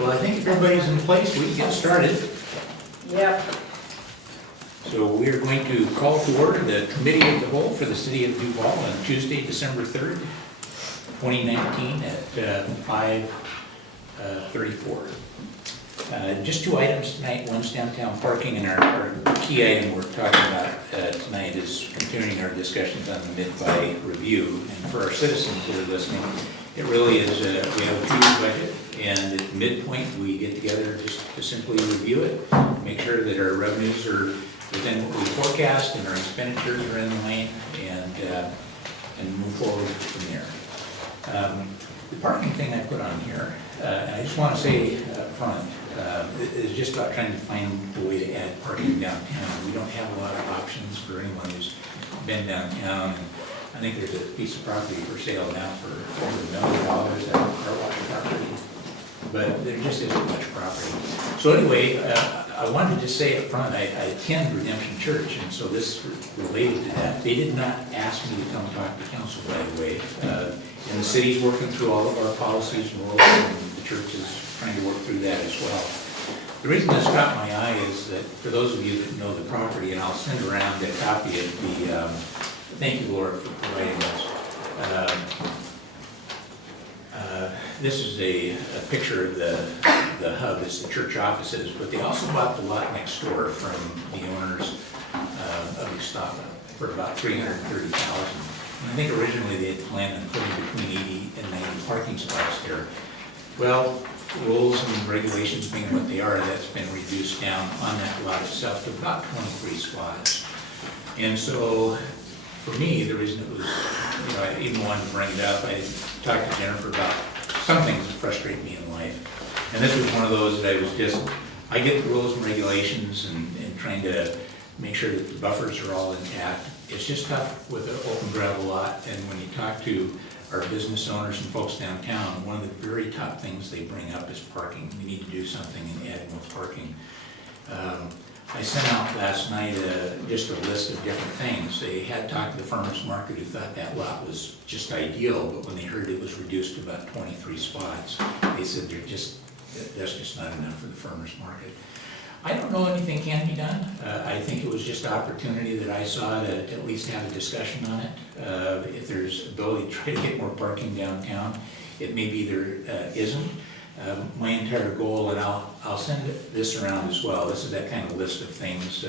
Well, I think if everybody's in place, we can get started. Yep. So we are going to call to order the Committee of the Whole for the City of Duval on Tuesday, December 3rd, 2019 at 5:34. Just two items tonight. One's downtown parking, and our key item we're talking about tonight is continuing our discussions on the mid-buy review. And for our citizens that are listening, it really is, we have a two-year budget, and at the midpoint, we get together just to simply review it, make sure that our revenues are within what we forecast and our expenditures are in line, and move forward from there. The parking thing I put on here, and I just want to say up front, is just about trying to find the way to add parking downtown. We don't have a lot of options for anyone who's been downtown. And I think there's a piece of property for sale now for over $1 million, that car wash property. But there just isn't much property. So anyway, I wanted to just say up front, I attend Redemption Church, and so this related to that. They did not ask me to come talk to council, by the way. And the city's working through all of our policies and rules, and the church is trying to work through that as well. The reason this caught my eye is that for those of you that know the property, and I'll send around a copy of the, thank you, Laura, for providing this. This is a picture of the hub, it's the church offices, but they also bought the lot next door from the owners of Estapa for about $330,000. I think originally they had planned on putting between 80 and 90 parking spots there. Well, rules and regulations being what they are, that's been reduced down on that lot itself to about 23 spots. And so, for me, the reason it was, I even wanted to bring it up, I talked to Jennifer about some things that frustrate me in life. And this was one of those that I get the rules and regulations and trying to make sure that the buffers are all intact. It's just tough with an open gravel lot, and when you talk to our business owners and folks downtown, one of the very top things they bring up is parking. We need to do something and add more parking. I sent out last night just a list of different things. They had talked to the farmer's market who thought that lot was just ideal, but when they heard it was reduced to about 23 spots, they said that's just not enough for the farmer's market. I don't know anything can be done. I think it was just an opportunity that I saw to at least have a discussion on it. If there's ability to try to get more parking downtown, it may be there isn't. My entire goal, and I'll send this around as well. This is that kind of list of things.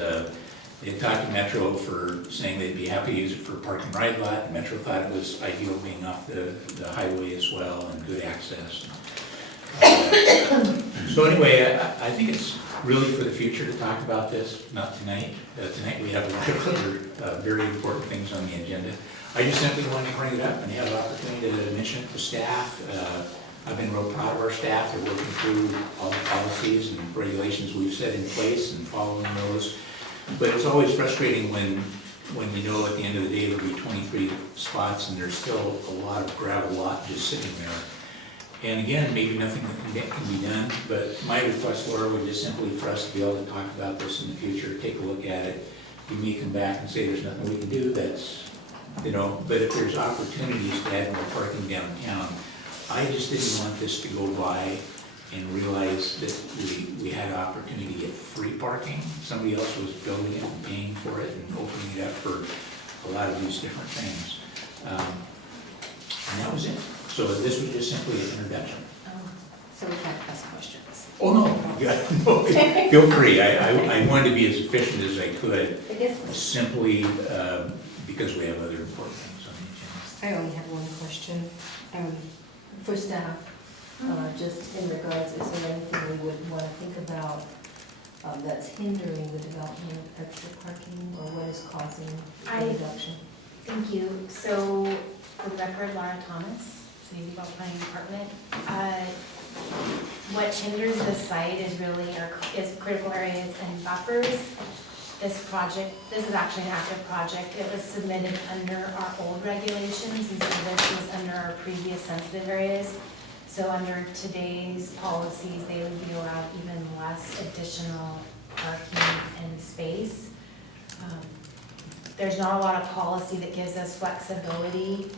They talked to Metro for saying they'd be happy to use it for a park and ride lot. And Metro thought it was ideal being off the highway as well and good access. So anyway, I think it's really for the future to talk about this, not tonight. Tonight we have a lot of other very important things on the agenda. I just simply wanted to bring it up and have an opportunity to mention it to staff. I've been real proud of our staff. They're working through all the policies and regulations we've set in place and following those. But it's always frustrating when you know at the end of the day there'll be 23 spots and there's still a lot of gravel lot just sitting there. And again, maybe nothing that can be done, but my request, Laura, would just simply for us to be able to talk about this in the future, take a look at it. We may come back and say there's nothing we can do, but if there's opportunities to add more parking downtown, I just didn't want this to go by and realize that we had an opportunity to get free parking. Somebody else was building it and paying for it and opening it up for a lot of these different things. And that was it. So this was just simply an introduction. So we can't ask questions. Oh, no, no, feel free. I wanted to be as efficient as I could, simply because we have other important things on the agenda. I only have one question. For staff, just in regards, is there anything we would want to think about that's hindering the development of extra parking, or what is causing the reduction? Thank you. So, for the record, Laura Thomas, City Development Planning Department. What hinders the site is really is critical areas and buffers. This is actually an active project. It was submitted under our old regulations, and so this was under our previous sensitive areas. So under today's policies, they would be allowed even less additional parking and space. There's not a lot of policy that gives us flexibility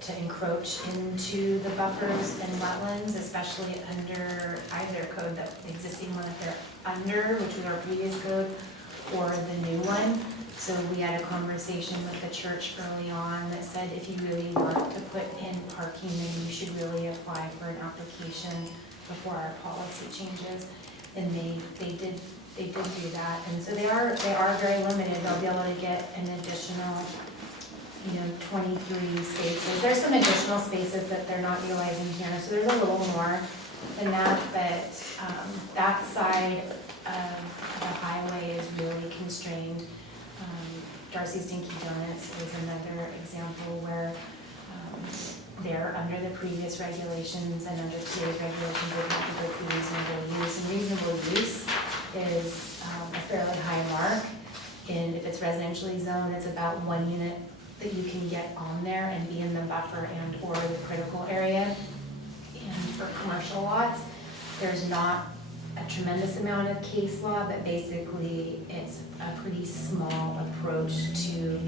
to encroach into the buffers and wetlands, especially under either code, that the existing one that they're under, which was our previous code, or the new one. So we had a conversation with the church early on that said if you really want to put in parking, then you should really apply for an application before our policy changes. And they did do that, and so they are very limited. They'll be able to get an additional, 23 spaces. There's some additional spaces that they're not utilizing here, so there's a little more than that, but that side of the highway is really constrained. Darcy's Dinky Donuts is another example where they're under the previous regulations, and under today's regulations, they have to go through reasonable use. And reasonable use is a fairly high mark. And if it's residentially zoned, it's about 1 unit that you can get on there and be in the buffer and or the critical area. And for commercial lots, there's not a tremendous amount of case law, but basically it's a pretty small approach to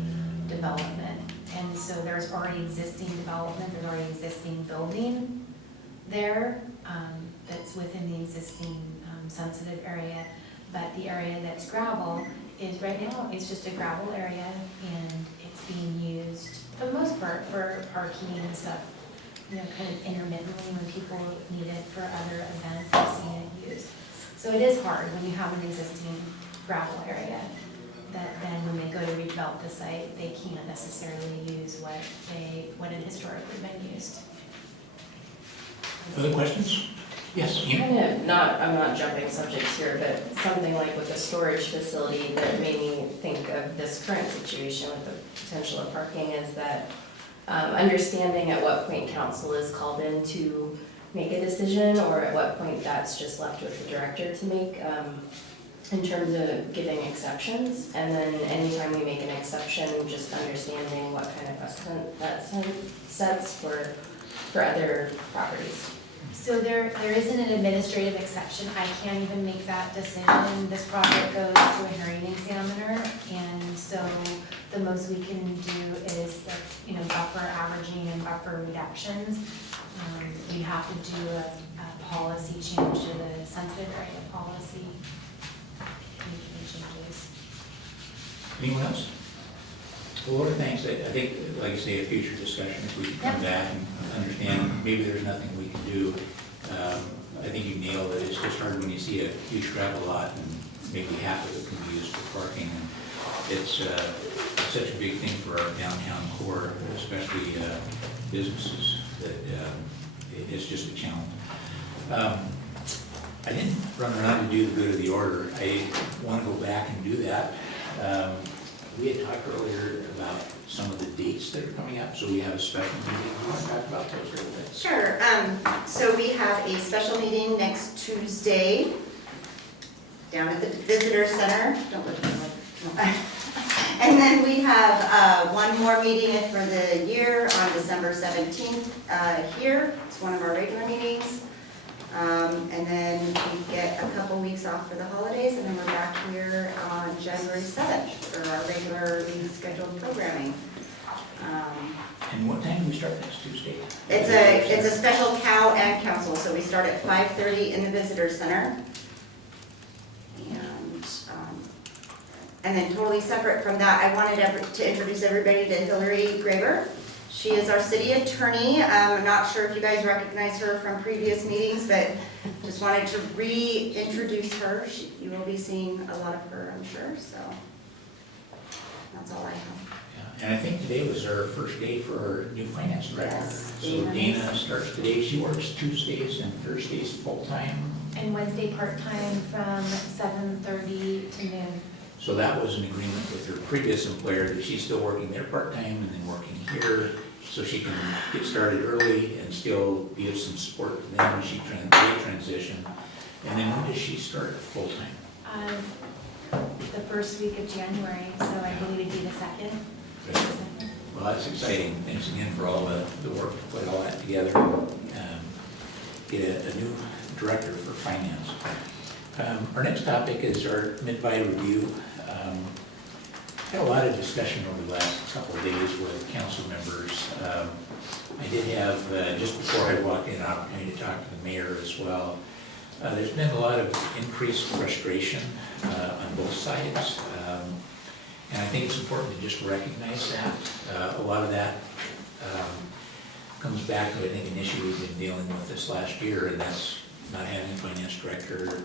development. And so there's already existing development, there's already existing building there that's within the existing sensitive area. But the area that's gravel is right now, it's just a gravel area, and it's being used for the most part for parking and stuff, kind of intermittently when people need it for other events. I've seen it used. So it is hard when you have an existing gravel area, that then when they go to redevelop the site, they can't necessarily use what had historically been used. Other questions? Yes, Ian? Kind of I'm not jumping subjects here, but something like with the storage facility that made me think of this current situation with the potential of parking is that understanding at what point council is called in to make a decision, or at what point that's just left with the director to make in terms of giving exceptions. And then anytime we make an exception, just understanding what kind of precedent that sets for other properties. So there isn't an administrative exception. I can't even make that decision. This project goes to a hearing examiner, and so the most we can do is buffer averaging and buffer reductions. We have to do a policy change to the sensitive area policy. Changes. Anyone else? Well, Laura, thanks. I think, like I say, a future discussion, if we can come back and understand, maybe there's nothing we can do. I think you nailed it. It's just hard when you see a huge gravel lot and maybe half of it can be used for parking. And it's such a big thing for our downtown core, especially businesses, that it's just a challenge. I didn't run around to do the good of the order. I want to go back and do that. We had talked earlier about some of the dates that are coming up, so we have a special meeting. You want to talk about those a little bit? Sure. So we have a special meeting next Tuesday down at the Visitor Center. Don't look at me. And then we have one more meeting for the year on December 17th here. It's one of our regular meetings. And then we get a couple weeks off for the holidays, and then we're back here on January 7th for our regularly scheduled programming. And what time do we start next Tuesday? It's a special cow and council, so we start at 5:30 in the Visitor Center. And then totally separate from that, I wanted to introduce everybody to Hillary Graber. She is our city attorney. I'm not sure if you guys recognize her from previous meetings, but just wanted to reintroduce her. You will be seeing a lot of her, I'm sure, so that's all I have. Yeah, and I think today was our first day for our new finance director. Yes, So Dana starts today. She works Tuesdays and Thursdays full-time. And Wednesday part-time from 7:30 to noon. So that was an agreement with her previous employer that she's still working there part-time and then working here, so she can get started early and still be of some support to them when she transition. And then when does she start full-time? The first week of January, so I believe it'd be the second. Well, that's exciting. Thanks again for all the work to put all that together. Get a new director for finance. Our next topic is our mid-buy review. Had a lot of discussion over the last couple of days with council members. did have, just before I walked in, an opportunity to talk to the mayor as well. There's been a lot of increased frustration on both sides. And I think it's important to just recognize that. A lot of that comes back to, I think, an issue we've been dealing with this last year, and that's not having a finance director,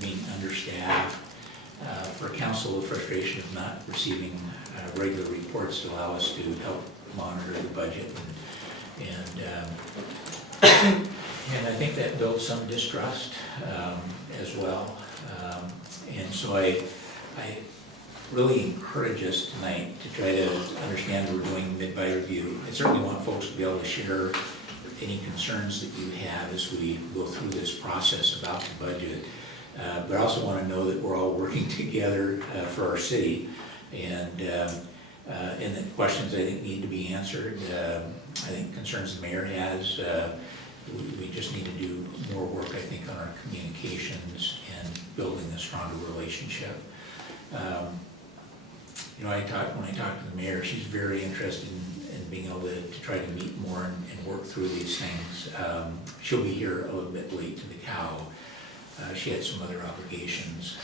being understaffed. For council, the frustration of not receiving regular reports to allow us to help monitor the budget. And I think that builds some distrust as well. And so I really encourage us tonight to try to understand we're doing mid-buy review. I certainly want folks to be able to share any concerns that you have as we go through this process about the budget. But I also want to know that we're all working together for our city, and that questions I think need to be answered. I think concerns the mayor has, we just need to do more work, I think, on our communications and building a stronger relationship. When I talk to the mayor, she's very interested in being able to try to meet more and work through these things. She'll be here a little bit late to the cow. She had some other obligations.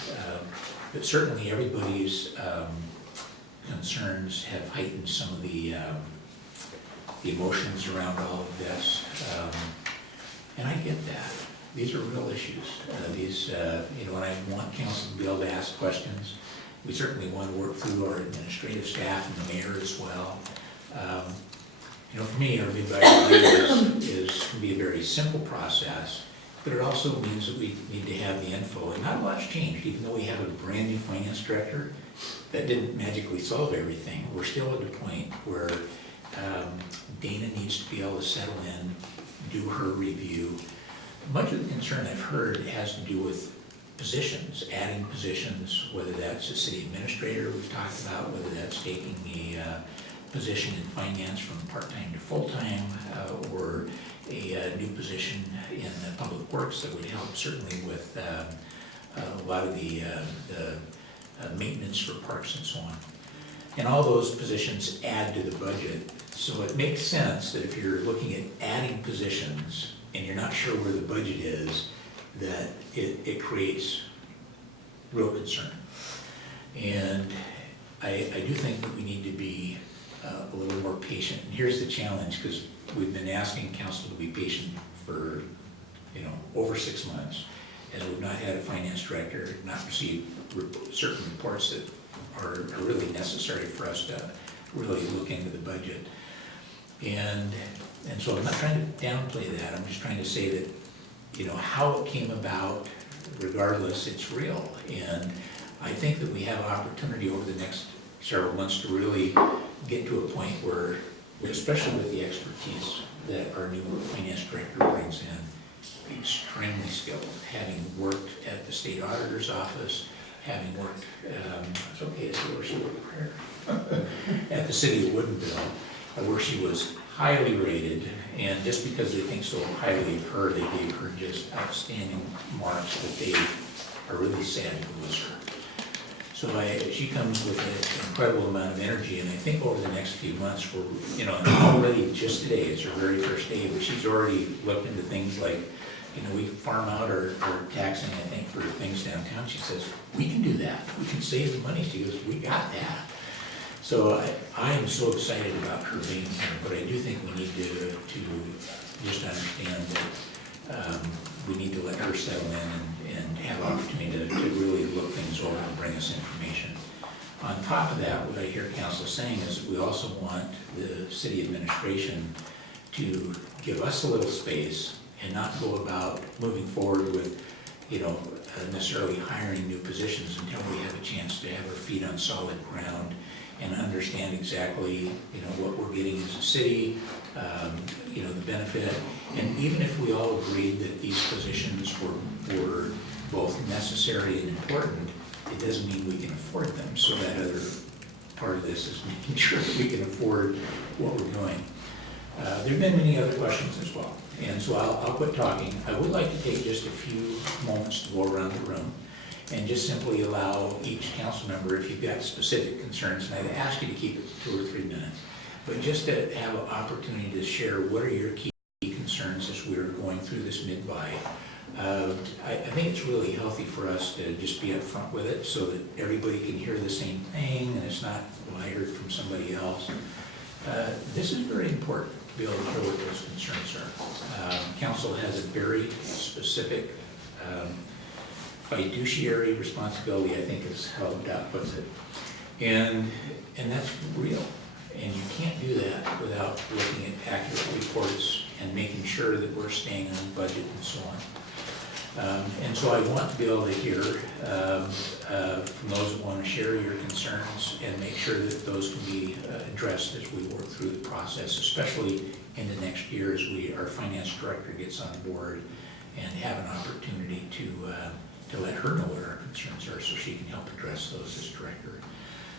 But certainly everybody's concerns have heightened some of the emotions around all of this. And I get that. These are real issues. And I want council to be able to ask questions. We certainly want to work through our administrative staff and the mayor as well. For me, our mid-buy review can be a very simple process, but it also means that we need to have the info. And not a lot's changed, even though we have a brand new finance director. That didn't magically solve everything. We're still at the point where Dana needs to be able to settle in, do her review. Much of the concern I've heard has to do with positions, adding positions, whether that's a city administrator we've talked about, whether that's taking a position in finance from part-time to full-time, or a new position in public works that would help certainly with a lot of the maintenance for parks and so on. And all those positions add to the budget. So it makes sense that if you're looking at adding positions and you're not sure where the budget is, that it creates real concern. And I do think that we need to be a little more patient. And here's the challenge, because we've been asking council to be patient for over 6 months, and we've not had a finance director, not received certain reports that are really necessary for us to really look into the budget. And so I'm not trying to downplay that. I'm just trying to say that how it came about, regardless, it's real. And I think that we have opportunity over the next several months to really get to a point where, especially with the expertise that our new finance director brings in, extremely skilled, having worked at the state auditor's office, having worked, it's okay to say where she worked prior, at the city of Woodinville, where she was highly rated, and just because they think so highly of her, they gave her just outstanding marks that they are really sad to lose her. So she comes with an incredible amount of energy, and I think over the next few months, and already just today, it's her very first day, but she's already looked into things like, we farm out our taxing, I think, for things downtown. She says, we can do that. We can save the money. She goes, we got that. So I am so excited about her being here, but I do think we need to just understand that we need to let her settle in and have opportunity to really look things over and bring us information. On top of that, what I hear council saying is that we also want the city administration to give us a little space and not go about moving forward with, necessarily hiring new positions until we have a chance to have our feet on solid ground and understand exactly, what we're getting as a city, the benefit. And even if we all agreed that these positions were both necessary and important, it doesn't mean we can afford them. So that other part of this is making sure that we can afford what we're doing. There have been many other questions as well. And so I'll quit talking. I would like to take just a few moments to go around the room and just simply allow each council member, if you've got specific concerns, and I'd ask you to keep it to 2 or 3 minutes, but just to have an opportunity to share what are your key concerns as we're going through this mid-buy. I think it's really healthy for us to just be upfront with it so that everybody can hear the same thing and it's not, well, I heard from somebody else. This is very important to be able to hear what those concerns are. Council has a very specific fiduciary responsibility, I think is how Doc puts it. And that's real. And you can't do that without looking at accurate reports and making sure that we're staying on budget and so on. And so I want to be able to hear from those that want to share your concerns and make sure that those can be addressed as we work through the process, especially in the next year as our finance director gets on board and have an opportunity to let her know what our concerns are so she can help address those as director.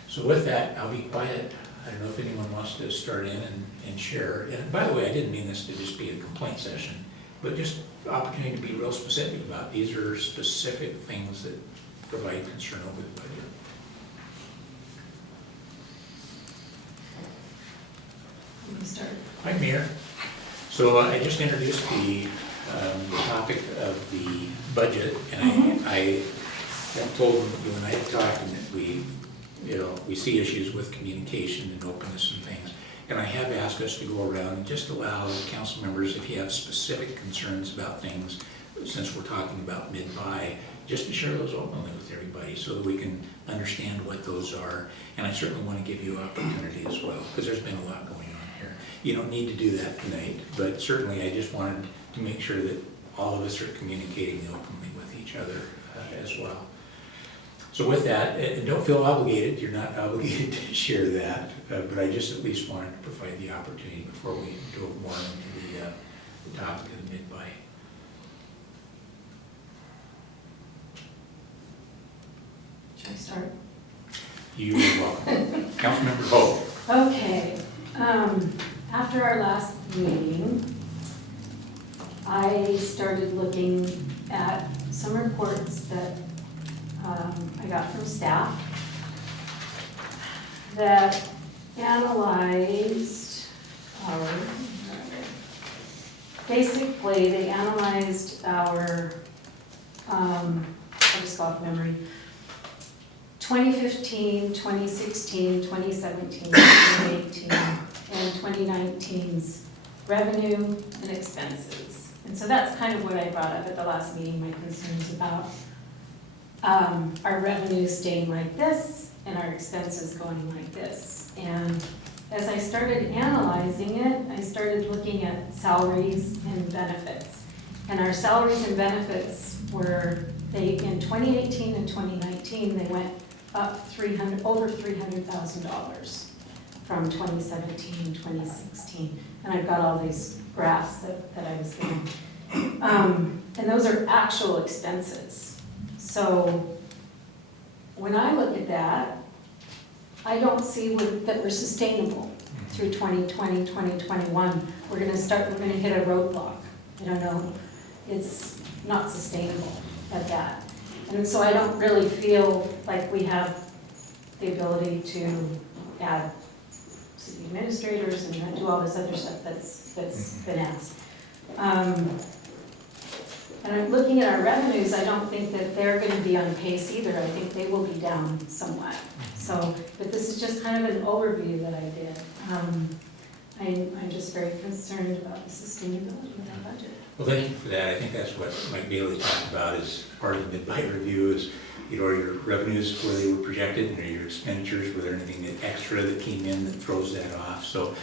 So with that, I'll be quiet. I don't know if anyone wants to start in and share. And by the way, I didn't mean this to just be a complaint session, but just opportunity to be real specific about. These are specific things that provide concern over the budget. You can start. Hi, Mayor. So I just introduced the topic of the budget, and I have told you and I have talked, and that we see issues with communication and openness and things. And I have asked us to go around and just allow council members, if you have specific concerns about things, since we're talking about mid-buy, just to share those openly with everybody so that we can understand what those are. And I certainly want to give you opportunity as well, because there's been a lot going on here. You don't need to do that tonight, but certainly I just wanted to make sure that all of us are communicating openly with each other as well. So with that, and don't feel obligated, you're not obligated to share that, but I just at least wanted to provide the opportunity before we go more into the topic of the mid-buy. Should I start? You are welcome. Councilmember Bo. Okay, after our last meeting, I started looking at some reports that I got from staff that analyzed basically they analyzed our, I just got off memory, 2015, 2016, 2017, 2018, and 2019's revenue and expenses. And so that's kind of what I brought up at the last meeting, my concerns about our revenue staying like this and our expenses going like this. And as I started analyzing it, I started looking at salaries and benefits. And our salaries and benefits were, in 2018 and 2019, they went up over $300,000 from 2017, 2016. And I've got all these graphs that I was given. And those are actual expenses. So when I look at that, I don't see that we're sustainable through 2020, 2021. We're gonna hit a roadblock. I don't know, it's not sustainable at that. And so I don't really feel like we have the ability to add city administrators and do all this other stuff that's been asked. And I'm looking at our revenues, I don't think that they're gonna be on pace either. I think they will be down somewhat. So, but this is just kind of an overview that I did. I'm just very concerned about the sustainability of that budget. Well, thank you for that. I think that's what Mike Bailey talked about as part of the mid-buy review is, are your revenues where they were projected, and are your expenditures, were there anything extra that came in that throws that off? So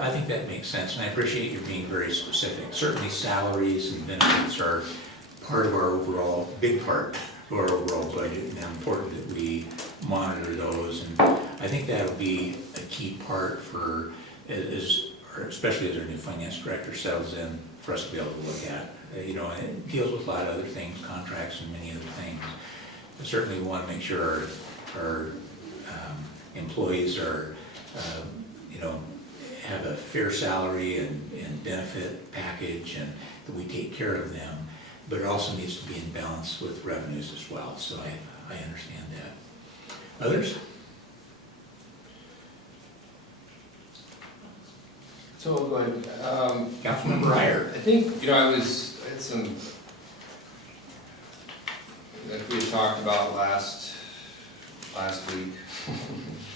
I think that makes sense, and I appreciate you being very specific. Certainly salaries and benefits are part of our overall, big part of our overall budget, and how important that we monitor those. And I think that'll be a key part for, especially as our new finance director settles in, for us to be able to look at. And it deals with a lot of other things, contracts and many other things. But certainly we want to make sure our employees are, have a fair salary and benefit package, and that we take care of them. But it also needs to be in balance with revenues as well. So I understand that. Others? So, go ahead. Councilmember Iyer. I think, I had some, like we had talked about last week.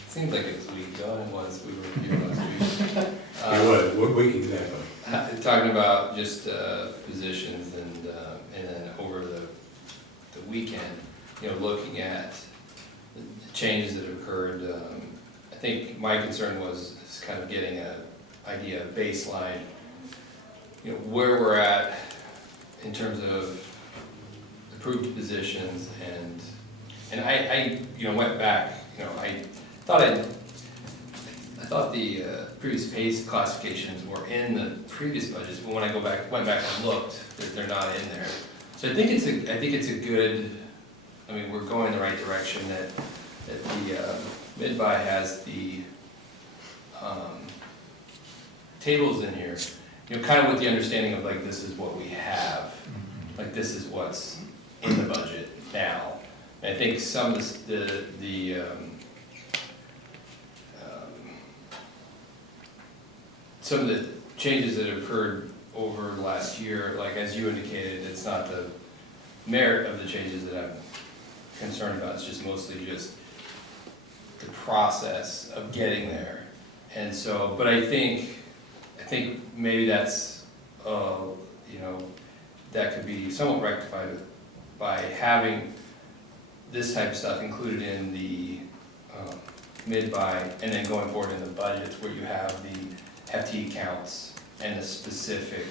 Seems like it was a week ago, and it was, we were here last week. It was, what week exactly? Talking about just positions and then over the weekend, looking at the changes that have occurred. I think my concern was kind of getting an idea, of baseline, where we're at in terms of approved positions, and I went back, I thought the previous pay classifications were in the previous budgets, but when I went back and looked, that they're not in there. So I think it's a good, we're going in the right direction, that the mid-buy has the tables in here, kind of with the understanding of like, this is what we have, like this is what's in the budget now. And I think some of some of the changes that have occurred over the last year, like as you indicated, it's not the merit of the changes that I'm concerned about, it's just mostly just the process of getting there. And so, but I think maybe that's, that could be somewhat rectified by having this type of stuff included in the mid-buy, and then going forward in the budgets where you have the FTE counts and the specific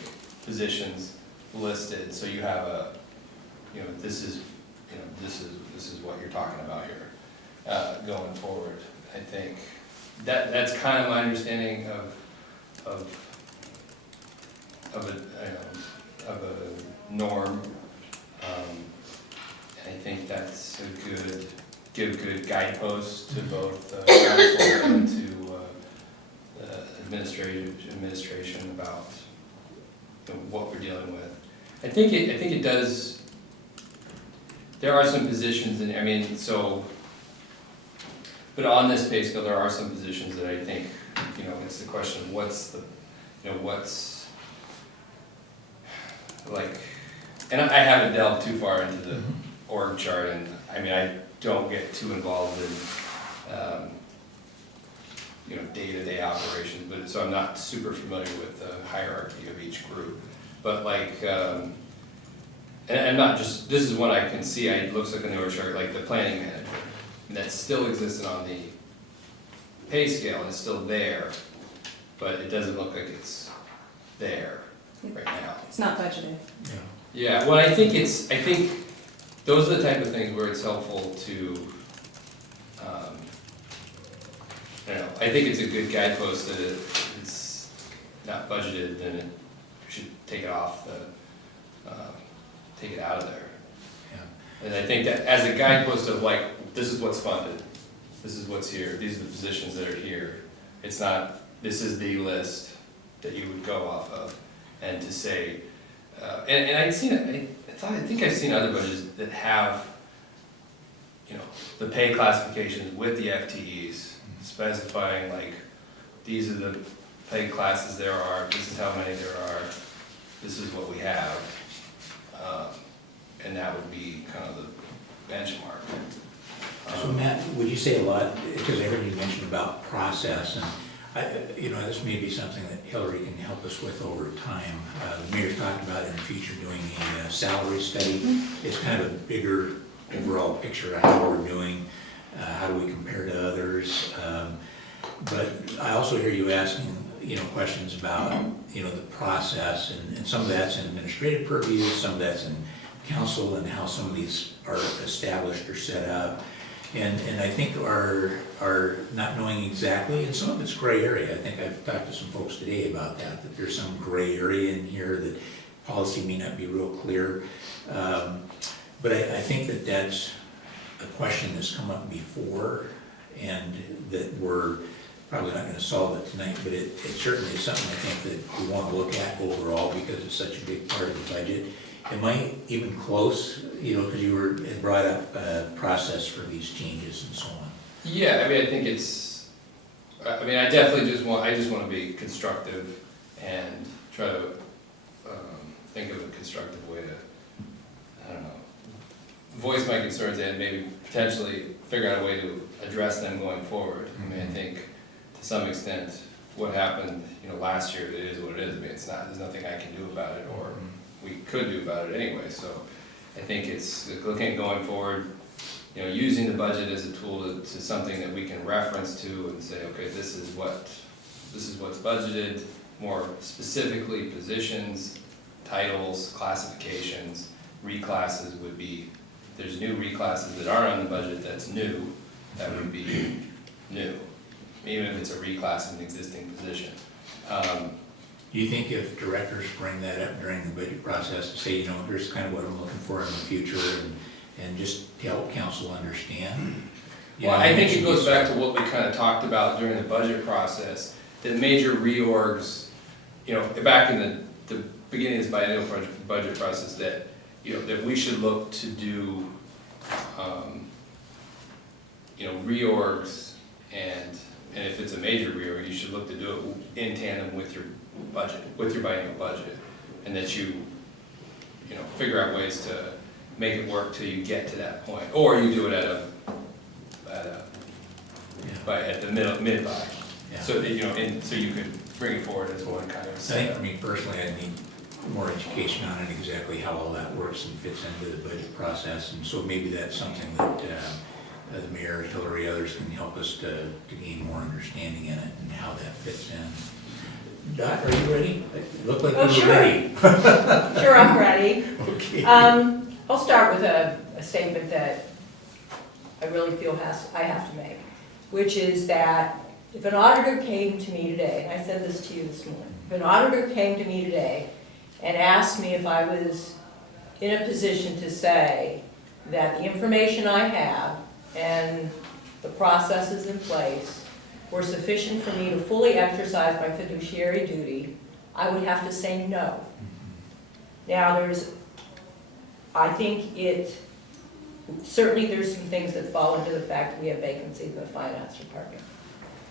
positions listed, so you have a, this is what you're talking about here, going forward. I think that's kind of my understanding of a norm. And I think that's give good guideposts to both council and to administration about what we're dealing with. I think it does. There are some positions, but on this pay scale, there are some positions that I think, it's the question of what's like, and I haven't delved too far into the org chart, and I don't get too involved in, day-to-day operations, but so I'm not super familiar with the hierarchy of each group. But like, and I'm not just, this is what I can see, it looks like on the org chart, like the planning manager, and that's still existing on the pay scale, and it's still there, but it doesn't look like it's there right now. It's not budgeted. Yeah, well, I think those are the type of things where it's helpful to, I think it's a good guidepost that it's not budgeted, then it should take it off take it out of there. Yeah. And I think that as a guidepost of like, this is what's funded, this is what's here, these are the positions that are here. It's not, this is the list that you would go off of, and to say, and I'd seen it, I think I've seen other budgets that have, the pay classifications with the FTEs, specifying like, these are the pay classes there are, this is how many there are, this is what we have. And that would be kind of the benchmark. So Matt, would you say a lot, because I heard you mention about process, and this may be something that Hillary can help us with over time. The mayor's talked about in the future doing a salary study. It's kind of a bigger overall picture of how we're doing, how do we compare to others. But I also hear you asking, questions about, the process, and some of that's in administrative purview, some of that's in council, and how some of these are established or set up. And I think our not knowing exactly, and some of it's gray area. I think I've talked to some folks today about that there's some gray area in here that policy may not be real clear. But I think that's a question that's come up before, and that we're probably not going to solve it tonight, but it certainly is something I think that we want to look at overall, because it's such a big part of the budget. Am I even close, because you had brought up a process for these changes and so on? Yeah, I think it's, I definitely I just want to be constructive try to think of a constructive way to, I don't know, voice my concerns and maybe potentially figure out a way to address them going forward. I mean, I think to some extent, what happened, last year, it is what it is. I mean, there's nothing I can do about it, or we could do about it anyway. So I think it's looking at going forward, using the budget as a tool to something that we can reference to and say, okay, this is what's budgeted, more specifically positions, titles, classifications, reclasses would be, if there's new reclasses that aren't on the budget that's new, that would be new, even if it's a reclass of an existing position. Do you think if directors bring that up during the budget process, to say, here's kind of what I'm looking for in the future, and just to help council understand? Well, I think it goes back to what we kind of talked about during the budget process, that major reorgs, back in the beginning of this biennial budget process, that, that we should look to do, reorgs, and if it's a major reorg, you should look to do it in tandem with your budget, with your biennial budget, and that you figure out ways to make it work till you get to that point, or you do it at the mid-buy, so that so you could bring it forward as one kind of I think setup. for me personally, I need more education on it, exactly how all that works and fits into the budget process, and so maybe that's something that the mayor, Hillary, others can help us to gain more understanding in it and how that fits in. Dot, are you ready? It looked like you were sure. ready. Sure, I'm ready. Okay. I'll start with a statement that I really feel I have to make, which is that if an auditor came to me today, and I said this to you this morning, if an auditor came to me today and asked me if I was in a position to say that the information I have and the processes in place were sufficient for me to fully exercise my fiduciary duty, I would have to say no. Now, I think certainly there's some things that fall into the fact that we have vacancies in the finance department.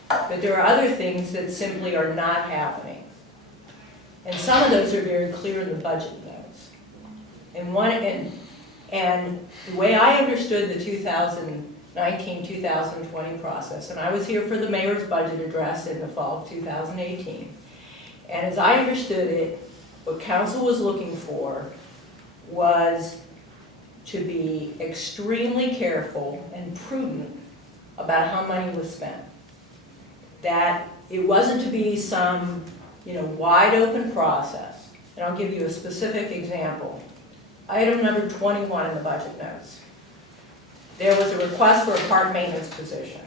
But there are other things that simply are not happening. And some of those are very clear in the budget notes. And the way I understood the 2019-2020 process, and I was here for the mayor's budget address in the fall of 2018, and as I understood it, what council was looking for was to be extremely careful and prudent about how money was spent. That it wasn't to be some, wide open process. And I'll give you a specific example. Item number 21 in the budget notes. There was a request for a park maintenance position.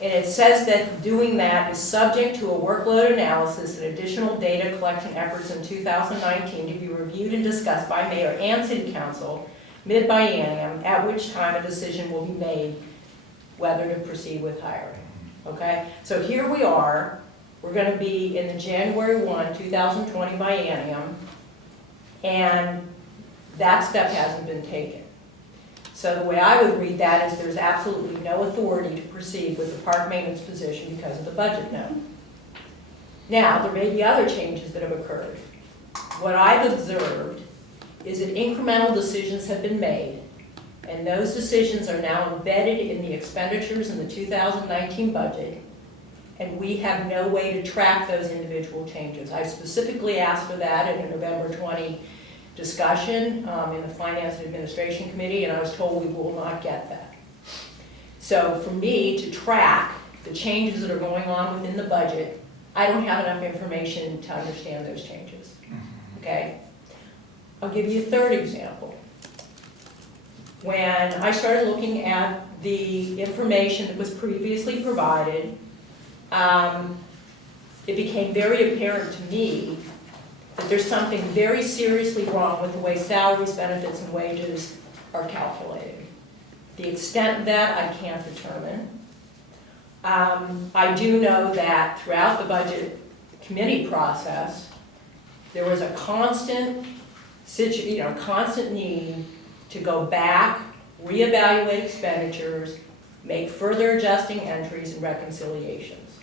And it says that doing that is subject to a workload analysis and additional data collection efforts in 2019 to be reviewed and discussed by mayor and city council mid-biennium, at which time a decision will be made whether to proceed with hiring. Okay? So here we are. We're going to be in the January 1, 2020 biennium, and that step hasn't been taken. So the way I would read that is there's absolutely no authority to proceed with the park maintenance position because of the budget note. Now, there may be other changes that have occurred. What I've observed is that incremental decisions have been made, and those decisions are now embedded in the expenditures in the 2019 budget, and we have no way to track those individual changes. I specifically asked for that in a November 20 discussion in the Finance and Administration Committee, and I was told we will not get that. So for me to track the changes that are going on within the budget, I don't have enough information to understand those changes. Okay? I'll give you a third example. When I started looking at the information that was previously provided, it became very apparent to me that there's something very seriously wrong with the way salaries, benefits, and wages are calculated. The extent of that I can't determine. I do know that throughout the budget committee process, there was a constant need to go back, reevaluate expenditures, make further adjusting entries and reconciliations.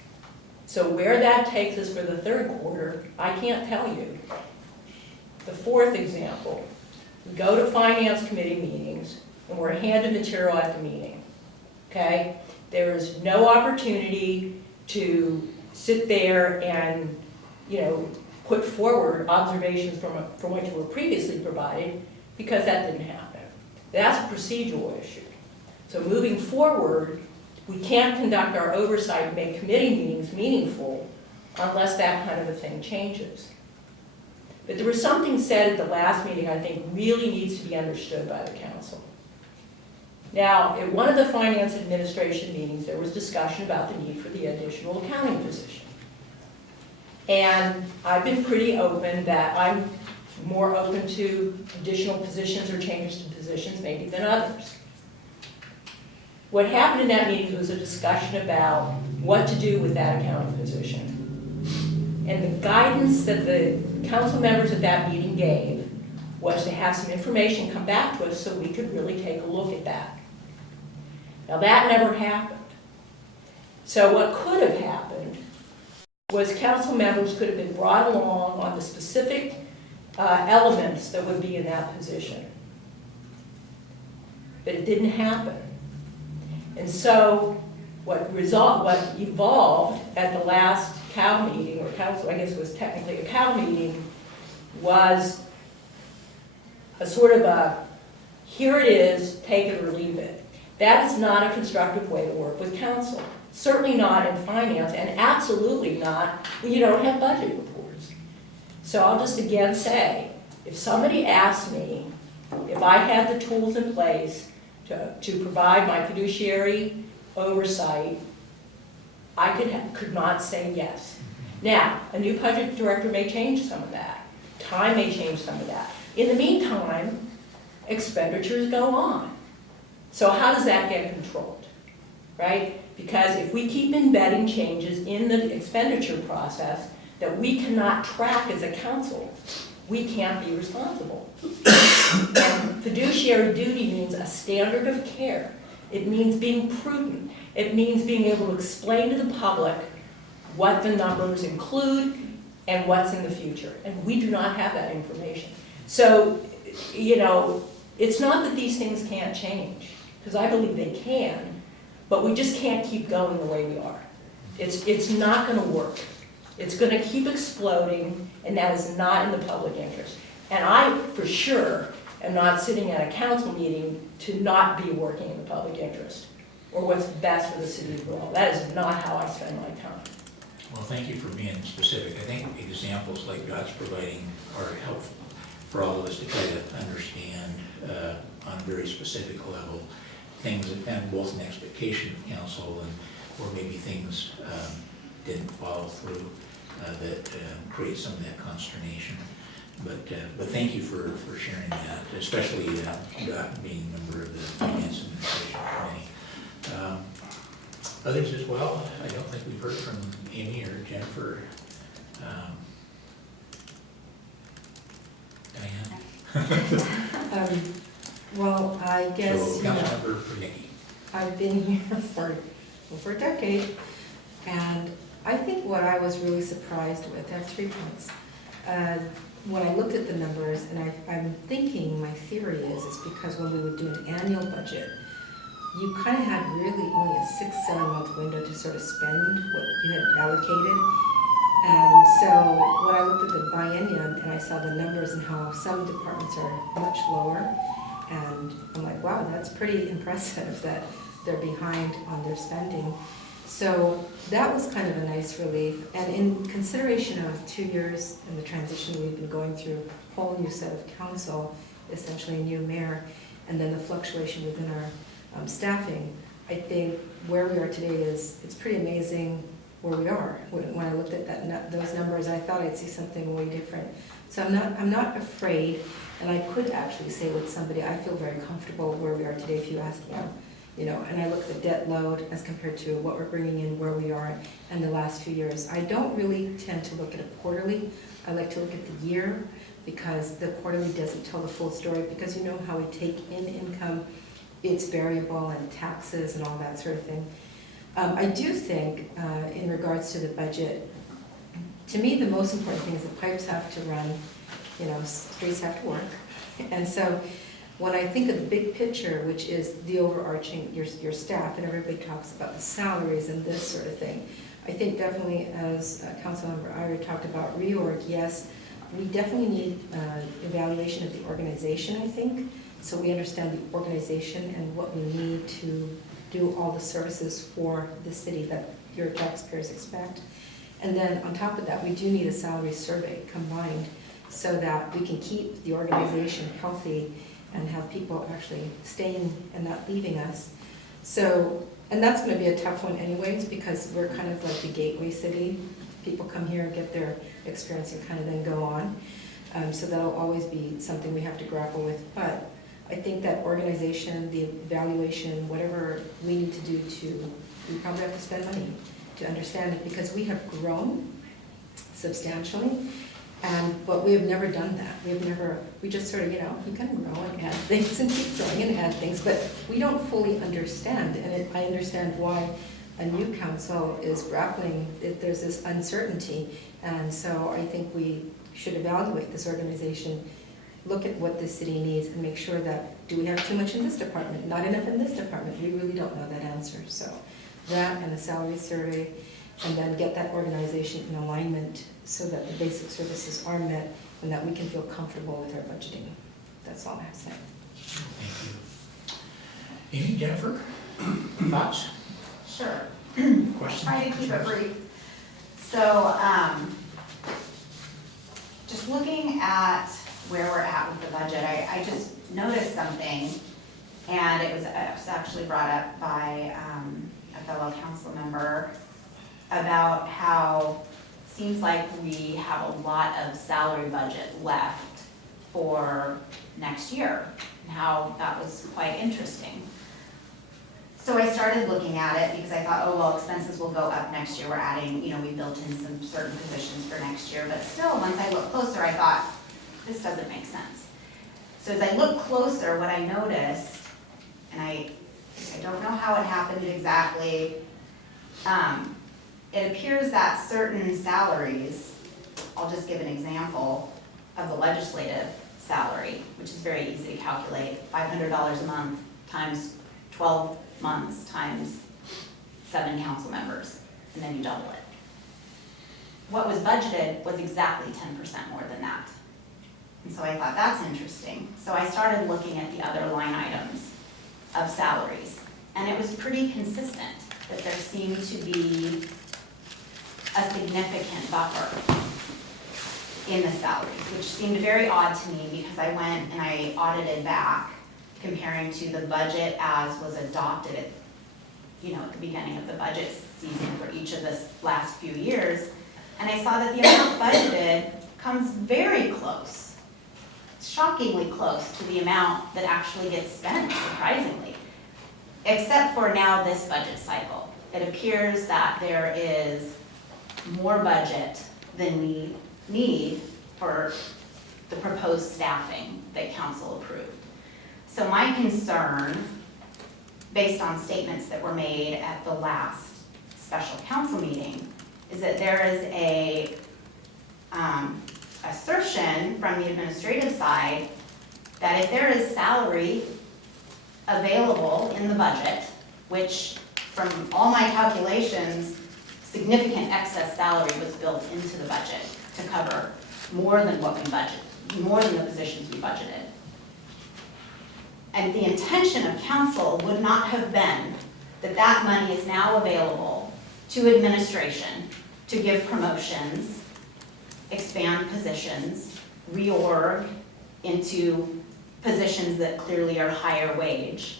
So where that takes us for the third quarter, I can't tell you. The fourth example, we go to finance committee meetings and we're handed material at the meeting, okay? There is no opportunity to sit there and, you know, put forward observations from what you were previously provided, because that didn't happen. That's a procedural issue. So moving forward, we can't conduct our oversight and make committee meetings meaningful unless that kind of a thing changes. But there was something said at the last meeting I think really needs to be understood by the council. Now, at one of the finance administration meetings, there was discussion about the need for the additional accounting position. And I've been pretty open that I'm more open to additional positions or changes to positions maybe than others. What happened in that meeting was a discussion about what to do with that accounting position. And the guidance that the council members at that meeting gave was to have some information come back to us so we could really take a look at that. Now that never happened. So what could have happened was council members could have been brought along on the specific elements that would be in that position. But it didn't happen. And so what evolved at the last COW meeting, or council, I guess it was technically a COW meeting, was a sort of a, here it is, take it or leave it. That is not a constructive way to work with council. Certainly not in finance, and absolutely not when you don't have budget reports. So I'll just again say, if somebody asked me if I had the tools in place to provide my fiduciary oversight, I could not say yes. Now, a new budget director may change some of that. Time may change some of that. In the meantime, expenditures go on. So how does that get controlled, right? Because if we keep embedding changes in the expenditure process that we cannot track as a council, we can't be responsible. And fiduciary duty means a standard of care. It means being prudent. It means being able to explain to the public what the numbers include and what's in the future. And we do not have that information. So, you know, it's not that these things can't change, because I believe they can, but we just can't keep going the way we are. It's not going to work. It's going to keep exploding, and that is not in the public interest. And I, for sure, am not sitting at a council meeting to not be working in the public interest, or what's best for the city of Bristol. That is not how I spend my time. Well, thank you for being specific. I think examples like God's providing are helpful for all of us to try to understand on a very specific level things that have both an expectation of council and or maybe things didn't follow through that create some of that consternation. But thank you for sharing that, especially God being a member of the Finance Administration Committee. Others as well? I don't think we've heard from Amy or Jennifer. Diane? Well, I guess, So, you know, Councilmember for Nikki. I've been here for over a decade, and I think what I was really surprised with, I have 3 points. When I looked at the numbers, and I'm thinking, my theory is because when we would do an annual budget, you kind of had really only a 6-7 month window to sort of spend what you had allocated. And so when I looked at the biennium and I saw the numbers and how some departments are much lower, and I'm like, wow, that's pretty impressive that they're behind on their spending. So that was kind of a nice relief. And in consideration of 2 years and the transition we've been going through, a whole new set of council, essentially a new mayor, and then the fluctuation within our staffing, I think where we are today it's pretty amazing where we are. When I looked at those numbers, I thought I'd see something way different. So I'm not afraid, and I could actually say with somebody, I feel very comfortable where we are today if you ask me. You know, and I look at the debt load as compared to what we're bringing in, where we are in the last few years. I don't really tend to look at it quarterly. I like to look at the year, because the quarterly doesn't tell the full story, because you know how we take in income, it's variable and taxes and all that sort of thing. I do think, in regards to the budget, to me, the most important thing is the pipes have to run, streets have to work. And so when I think of the big picture, which is the overarching, your staff, and everybody talks about the salaries and this sort of thing, I think definitely, as Councilmember Ira talked about reorg, yes, we definitely need evaluation of the organization, I think, so we understand the organization and what we need to do all the services for the city that your taxpayers expect. And then on top of that, we do need a salary survey combined so that we can keep the organization healthy and have people actually staying and not leaving us. So, and that's gonna be a tough one anyways, because we're kind of like the gateway city. People come here, get their experience, and kind of then go on. So that'll always be something we have to grapple with. But I think that organization, the evaluation, whatever we need to do we probably have to spend money to understand it, because we have grown substantially, but we have never done that. We just sort of, we kind of grow and add things and keep growing and add things, but we don't fully understand. And I understand why a new council is grappling, there's this uncertainty. And so I think we should evaluate this organization, look at what the city needs, and make sure that, do we have too much in this department, not enough in this department? We really don't know that answer. So that and the salary survey, and then get that organization in alignment so that the basic services are met and that we can feel comfortable with our budgeting. That's all I have to say. Thank you. Amy, Jennifer, thoughts, Sure. questions? Try to keep it brief. So, just looking at where we're at with the budget, I just noticed something, and it was actually brought up by a fellow council member about how seems like we have a lot of salary budget left for next year, and how that was quite interesting. So I started looking at it because I thought, oh, well, expenses will go up next year. We're adding, we built in some certain positions for next year. But still, once I looked closer, I thought, this doesn't make sense. So as I looked closer, what I noticed, and I don't know how it happened exactly, it appears that certain salaries, I'll just give an example of the legislative salary, which is very easy to calculate, $500 a month times 12 months times 7 council members, and then you double it. What was budgeted was exactly 10% more than that. And so I thought, that's interesting. So I started looking at the other line items of salaries, and it was pretty consistent that there seemed to be a significant buffer in the salaries, which seemed very odd to me because I went and I audited back comparing to the budget as was adopted at, at the beginning of the budget season for each of the last few years. And I saw that the amount budgeted comes very close, shockingly close to the amount that actually gets spent, surprisingly. Except for now this budget cycle. It appears that there is more budget than we need for the proposed staffing that council approved. So my concern, based on statements that were made at the last special council meeting, is that there is a assertion from the administrative side that if there is salary available in the budget, which from all my calculations, significant excess salary was built into the budget to cover more than what we budgeted, more than the positions we budgeted. And the intention of council would not have been that that money is now available to administration to give promotions, expand positions, reorg into positions that clearly are higher wage.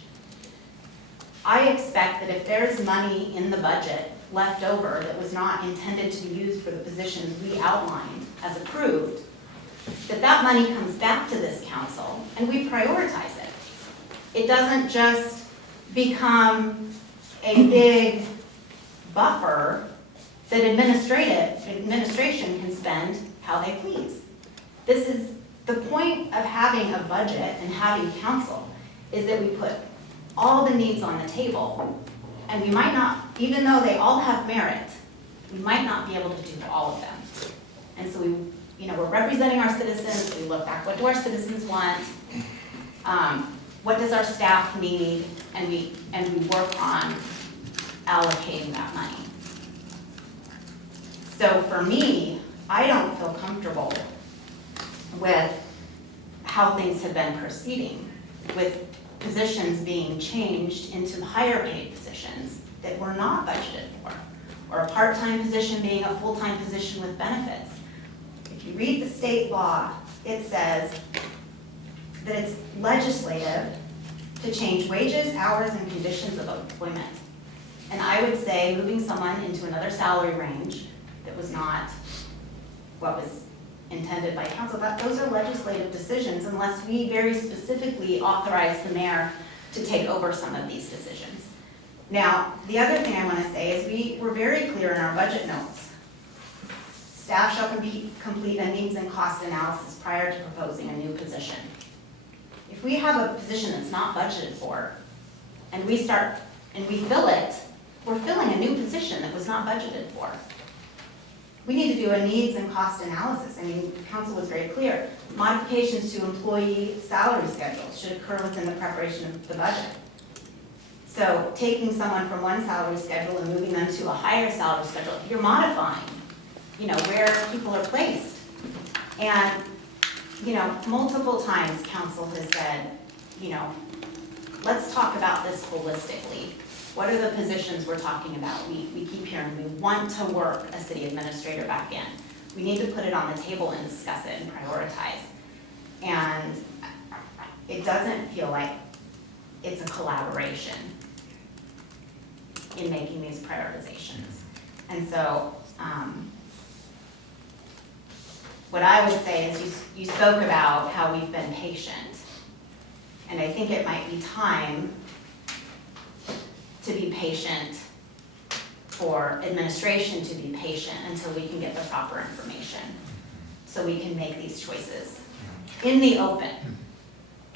I expect that if there's money in the budget left over that was not intended to be used for the positions we outlined as approved, that money comes back to this council and we prioritize it. It doesn't just become a big buffer that administration can spend how they please. This is the point of having a budget and having council, is that we put all the needs on the table And we might not, even though they all have merit, we might not be able to do all of them. And so we, you know, we're representing our citizens, we look back, what do our citizens want? What does our staff need? And we work on allocating that money. So for me, I don't feel comfortable with how things have been proceeding, with positions being changed into higher paid positions that were not budgeted for, or a part-time position being a full-time position with benefits. If you read the state law, it says that it's legislative to change wages, hours, and conditions of employment. And I would say moving someone into another salary range that was not what was intended by council, those are legislative decisions unless we very specifically authorize the mayor to take over some of these decisions. Now, the other thing I want to say is we were very clear in our budget notes. Staff shall complete a needs and cost analysis prior to proposing a new position. If we have a position that's not budgeted for, and we fill it, we're filling a new position that was not budgeted for. We need to do a needs and cost analysis. I mean, council was very clear. Modifications to employee salary schedules should occur within the preparation of the budget. So taking someone from one salary schedule and moving them to a higher salary schedule, you're modifying, you know, where people are placed. And, you know, multiple times council has said, you know, let's talk about this holistically. What are the positions we're talking about? We keep hearing we want to work a city administrator back in. We need to put it on the table and discuss it and prioritize. And it doesn't feel like it's a collaboration in making these prioritizations. And so, what I would say is you spoke about how we've been patient. And I think it might be time to be patient, for administration to be patient until we can get the proper information, so we can make these choices in the open.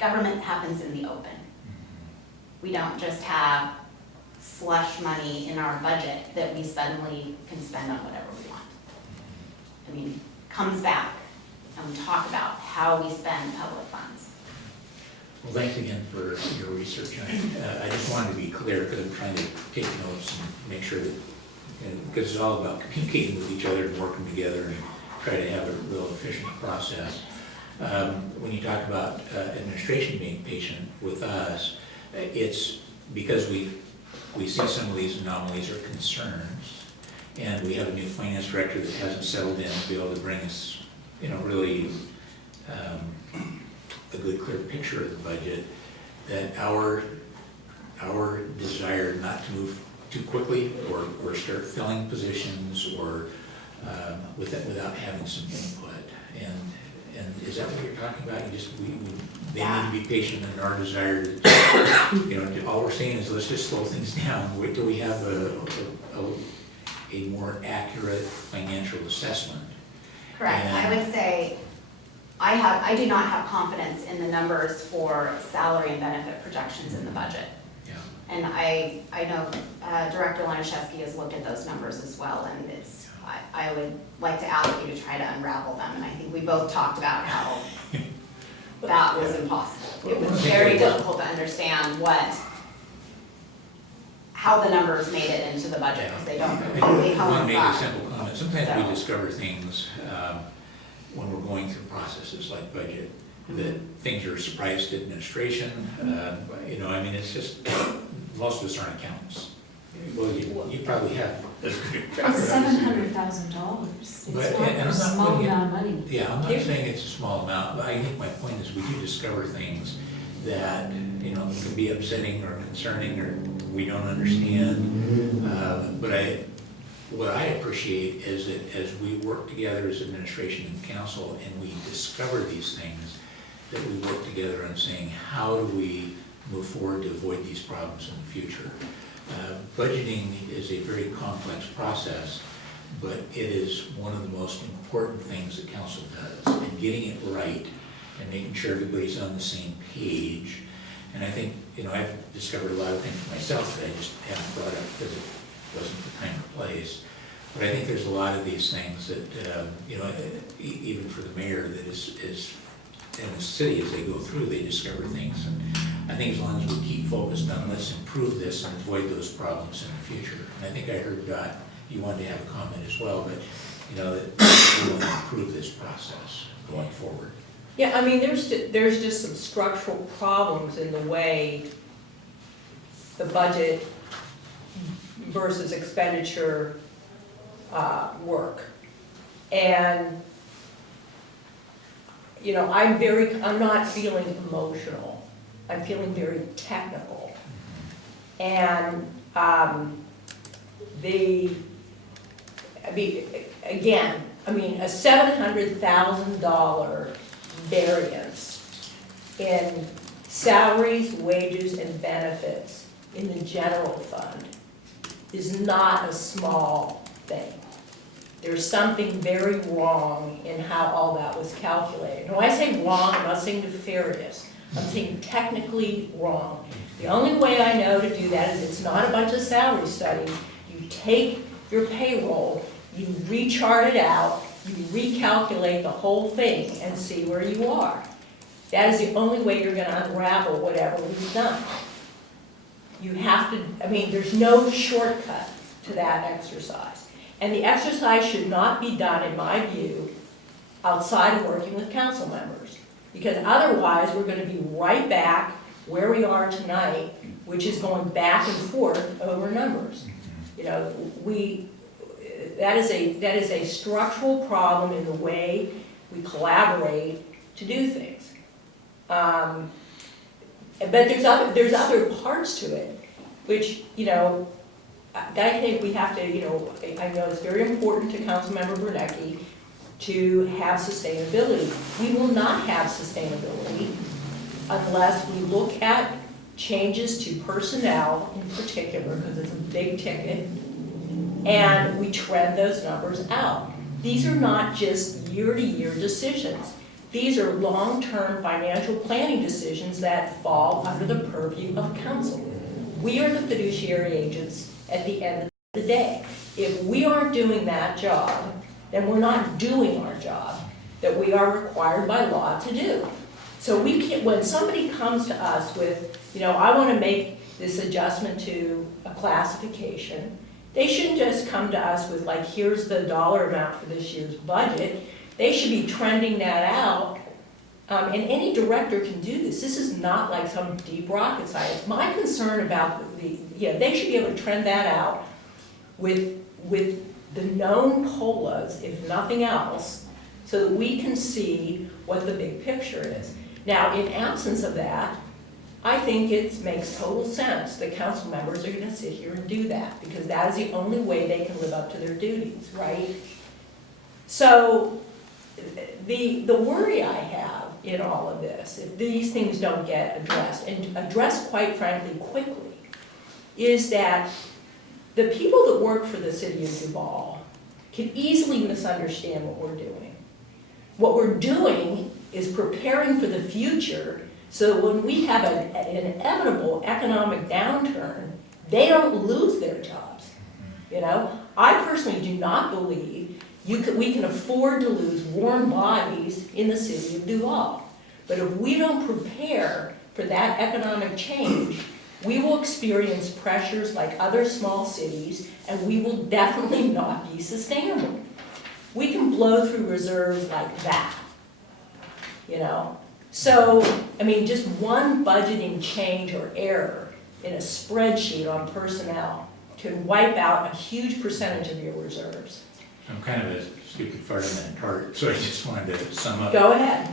Government happens in the open. We don't just have slush money in our budget that we suddenly can spend on whatever we want. I mean, comes back and we talk about how we spend public funds. Well, thanks again for your research. I just wanted to be clear, because I'm trying to take notes and make sure that, because it's all about communicating with each other and working together and try to have a real efficient process. When you talk about administration being patient with us, it's because we see some of these anomalies or concerns, and we have a new finance director that hasn't settled in to be able to bring us, you know, really a good, clear picture of the budget, that our desire not to move too quickly or start filling positions or without having some input. And is that what you're talking about? You just, they need to be patient in our desire to, you know, all we're saying is let's just slow things down. Wait till we have a more accurate financial assessment. Correct. And I would say I do not have confidence in the numbers for salary and benefit projections in the budget. Yeah. And I know Director Laniszewski has looked at those numbers as well, and I would like to ask you to try to unravel them, and I think we both talked about how that was impossible. It was very difficult to understand how the numbers made it into the budget, because they don't completely I want to make a coincide. simple comment. Sometimes So. we discover things when we're going through processes like budget, that things are a surprise to administration. You know, I mean, it's just, most of us aren't accountants. Well, you probably have as good a It's $700,000. It's But- not and I'm a not small putting it- amount of money. Yeah, I'm not saying it's a small amount, but I think my point is we do discover things that, you know, can be upsetting or concerning or we don't understand. But what I appreciate is that as we work together as administration and council and we discover these things, that we work together on saying, how do we move forward to avoid these problems in the future? Budgeting is a very complex process, but it is one of the most important things that council does. And getting it right and making sure everybody's on the same page And I think, I've discovered a lot of things myself that I just haven't brought up because it wasn't the time or place. But I think there's a lot of these things that, even for the mayor, that is in the city, as they go through, they discover things. And I think as long as we keep focused on let's improve this and avoid those problems in the future. And I think I heard, Dot, you wanted to have a comment as well, but, that we want to improve this process going forward. Yeah, I mean, there's just some structural problems in the way the budget versus expenditure work. And, I'm not feeling emotional. I'm feeling very technical. And a $700,000 variance in salaries, wages, and benefits in the general fund is not a small thing. There's something very wrong in how all that was calculated. And when I say wrong, I'm not saying nefarious. I'm saying technically wrong. The only way I know to do that is it's not a bunch of salary studies. You take your payroll, you rechart it out, you recalculate the whole thing and see where you are. That is the only way you're gonna unravel whatever we've done. You have to, there's no shortcut to that exercise. And the exercise should not be done, in my view, outside of working with council members. Because otherwise, we're gonna be right back where we are tonight, which is going back and forth over numbers. That is a structural problem in the way we collaborate to do things. But there's other parts to it, which, I think we have to, I know it's very important to Councilmember Bernecki to have sustainability. We will not have sustainability unless we look at changes to personnel in particular, because it's a big ticket, and we trend those numbers out. These are not just year-to-year decisions. These are long-term financial planning decisions that fall under the purview of council. We are the fiduciary agents at the end of the day. If we aren't doing that job, then we're not doing our job that we are required by law to do. So we can't, when somebody comes to us with, I want to make this adjustment to a classification, they shouldn't just come to us with like, here's the dollar amount for this year's budget. They should be trending that out. And any director can do this. This is not like some deep rocket science. My concern about they should be able to trend that out with the known COLAs, if nothing else, so that we can see what the big picture is. Now, in absence of that, I think it makes total sense that council members are gonna sit here and do that, because that is the only way they can live up to their duties, right? So, the worry I have in all of this, if these things don't get addressed, and addressed quite frankly quickly, is that the people that work for the city of Duval can easily misunderstand what we're doing. What we're doing is preparing for the future so that when we have an inevitable economic downturn, they don't lose their jobs. I personally do not believe we can afford to lose warm bodies in the city of Duval. But if we don't prepare for that economic change, we will experience pressures like other small cities, and we will definitely not be sustainable. We can blow through reserves like that, So, just one budgeting change or error in a spreadsheet on personnel can wipe out a huge percentage of your reserves. I'm kind of a stupid fart in that part, so I just wanted to sum up. Go ahead.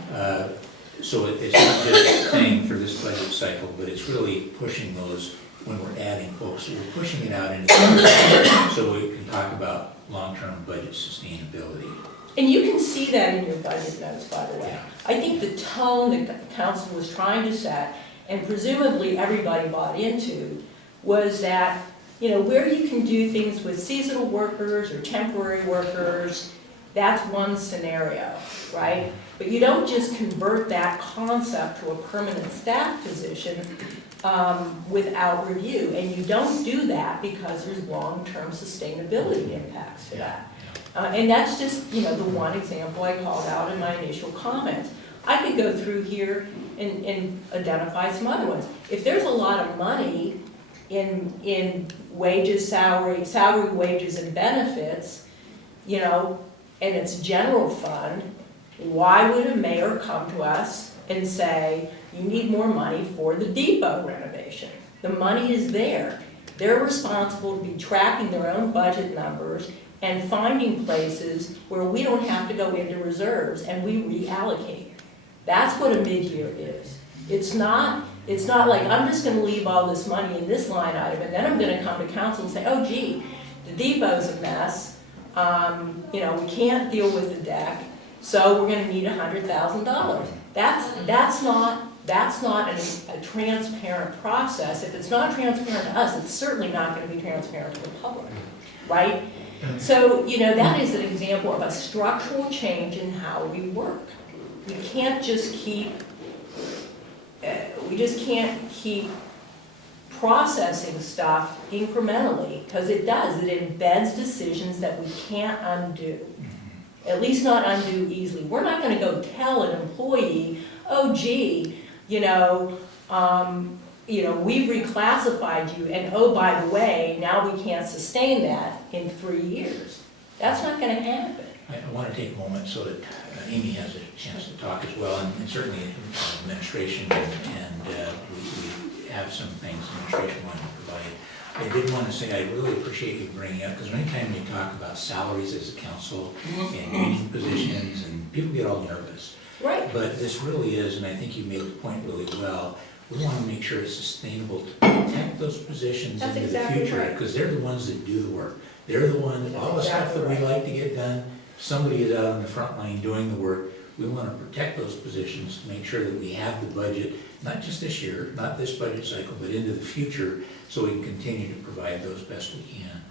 So it's not just saying for this budget cycle, but it's really pushing those when we're adding folks. So we're pushing it out into the future so we can talk about long-term budget sustainability. And you can see that in your budget notes, by the way. Yeah. I think the tone that the council was trying to set, and presumably everybody bought into, was that, where you can do things with seasonal workers or temporary workers, That's one scenario, right? But you don't just convert that concept to a permanent staff position without review. And you don't do that because there's long-term sustainability impacts to that. And that's just, the one example I called out in my initial comments. I could go through here and identify some other ones. If there's a lot of money in wages, salary, wages, and benefits, and it's general fund, why would a mayor come to us and say, you need more money for the depot renovation? The money is there. They're responsible to be tracking their own budget numbers and finding places where we don't have to go into reserves and we reallocate. That's what a mid-year is. It's not like I'm just gonna leave all this money in this line item and then I'm gonna come to council and say, oh gee, the depot's a mess. We can't deal with the deck, so we're gonna need $100,000. That's not a transparent process. If it's not transparent to us, it's certainly not gonna be transparent to the public, right? So, that is an example of a structural change in how we work. We can't just keep processing stuff incrementally, because it embeds decisions that we can't undo. At least not undo easily. We're not gonna go tell an employee, oh gee, we've reclassified you, and oh, by the way, now we can't sustain that in 3 years. That's not gonna happen. I want to take a moment so that Amy has a chance to talk as well, and certainly administration, and we have some things administration wanted to provide. I did want to say I really appreciate you bringing up, because anytime you talk about salaries as a council and union positions, and people get all nervous. Right. But this really is, and I think you made the point really well, we want to make sure it's sustainable to protect those positions That's into exactly the future, right. because they're the ones that do the work. They're the ones, all the stuff that we Exactly right. like to get done, somebody is out on the front line doing the work. We want to protect those positions, to make sure that we have the budget, not just this year, not this budget cycle, but into the future, so we can continue to provide those best we can.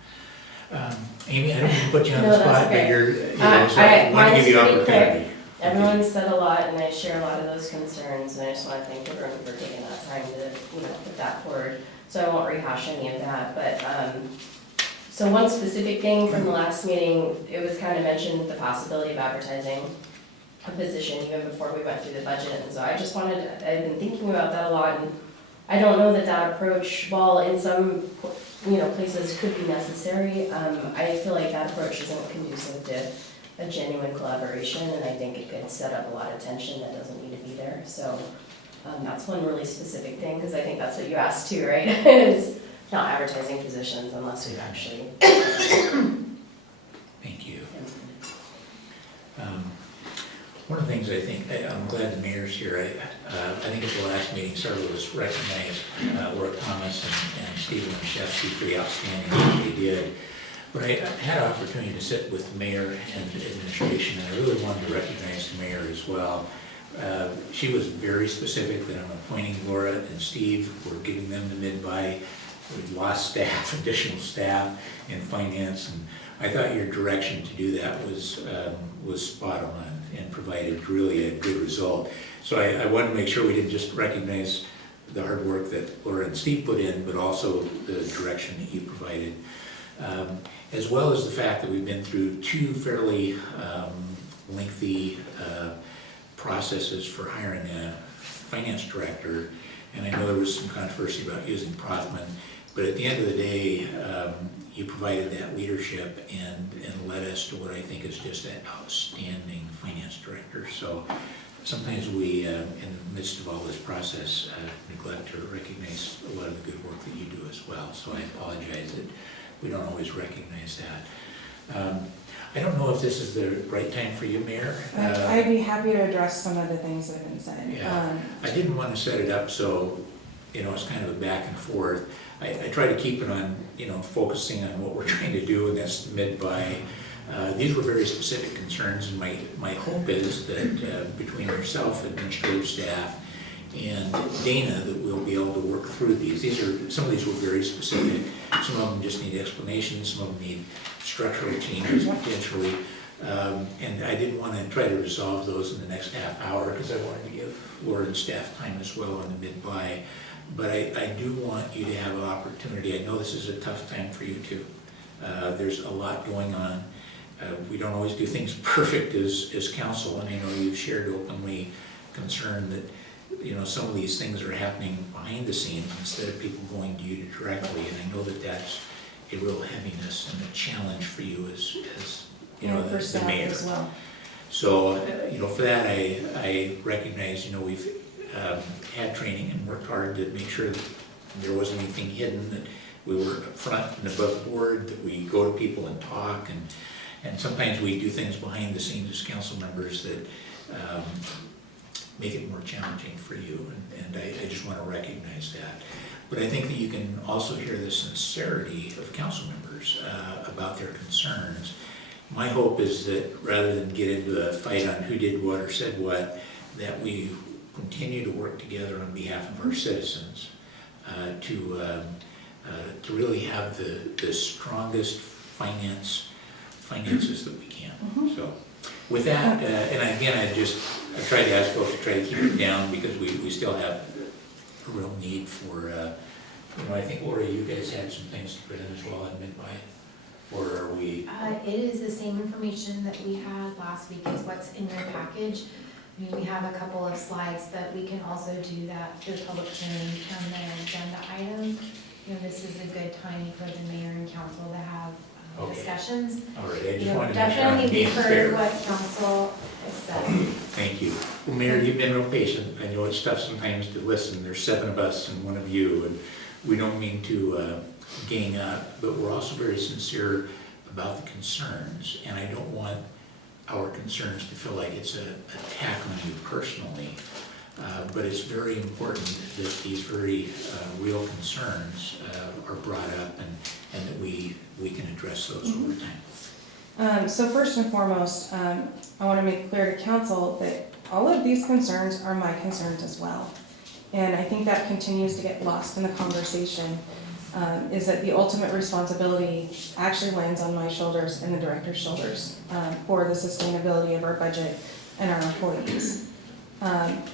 Amy, I don't mean to put you on the No, that's spot, but okay. so I want to give you Mine's pretty quick. opportunity. Everyone said a lot, and I share a lot of those concerns, and I just want to thank everyone for taking that time to, put that forward. So I won't rehash any of that, but, so one specific thing from the last meeting, it was kind of mentioned, the possibility of advertising a position even before we went through the budget, and so I just I've been thinking about that a lot, and I don't know that approach, while in some, places could be necessary, I feel like that approach isn't conducive to a genuine collaboration, and I think it could set up a lot of tension that doesn't need to be there. So that's one really specific thing, because I think that's what you asked too, right? Is not advertising positions unless we've actually. Thank you. One of the things I think, I'm glad the mayor's here. I think at the last meeting, several of us recognized Laura Thomas and Stephen Leshefsky for the outstanding work they did. But I had an opportunity to sit with the mayor and the administration, and I really wanted to recognize the mayor as well. She was very specific that I'm appointing Laura and Steve. We're giving them the mid-buy. We've lost staff, additional staff in finance, and I thought your direction to do that was spot on and provided really a good result. So I wanted to make sure we didn't just recognize the hard work that Laura and Steve put in, but also the direction that you provided. As well as the fact that we've been through two fairly lengthy processes for hiring a finance director, and I know there was some controversy about using Prothman, but at the end of the day, you provided that leadership and led us to what I think is just an outstanding finance director. So sometimes we, in the midst of all this process, neglect to recognize a lot of the good work that you do as well. So I apologize that we don't always recognize that. I don't know if this is the right time for you, Mayor. I'd be happy to address some of the things that have been said. Yeah. I didn't want to set it up so, it's kind of a back and forth. I try to keep it on, focusing on what we're trying to do, and that's mid-buy. These were very specific concerns, and my hope is that between yourself, administrative staff, and Dana, that we'll be able to work through these. Some of these were very specific. Some of them just need explanations. Some of them need structural changes potentially. And I didn't want to try to resolve those in the next half hour because I wanted to give Laura and staff time as well on the mid-buy. But I do want you to have an opportunity. I know this is a tough time for you too. There's a lot going on. We don't always do things perfect as council, and I know you've shared openly concern that, some of these things are happening behind the scenes instead of people going to you directly, and I know that that's a real heaviness and a challenge for you as And for the staff mayor. as well. So, for that, I recognize, we've had training and worked hard to make sure that there wasn't anything hidden, that we were upfront and above board, that we go to people and talk, and sometimes we do things behind the scenes as council members that make it more challenging for you, and I just want to recognize that. But I think that you can also hear the sincerity of council members about their concerns. My hope is that rather than get into a fight on who did what or said what, that we continue to work together on behalf of our citizens to really have the strongest finances that we can. So with that, and again, I try to ask folks to try to keep it down because we still have a real need for, I think, Laura, you guys had some things to put in as well at mid-buy, or are we? It is the same information that we had last week, is what's in your package. We have a couple of slides, but we can also do that through public hearing on the agenda item. This is a good time for the mayor and council to have Okay. discussions. All right, I just wanted to make sure I'm Definitely being defer fair. what council has said. Thank you. Well, Mayor, you've been real patient. I know it's tough sometimes to listen. There's 7 of us and 1 of you, and we don't mean to gang up, but we're also very sincere about the concerns, and I don't want our concerns to feel like it's an attack on you personally, but it's very important that these very real concerns are brought up and that we can address those over time. So first and foremost, I want to make clear to council that all of these concerns are my concerns as well. And I think that continues to get lost in the conversation, is that the ultimate responsibility actually lands on my shoulders and the director's shoulders for the sustainability of our budget and our employees.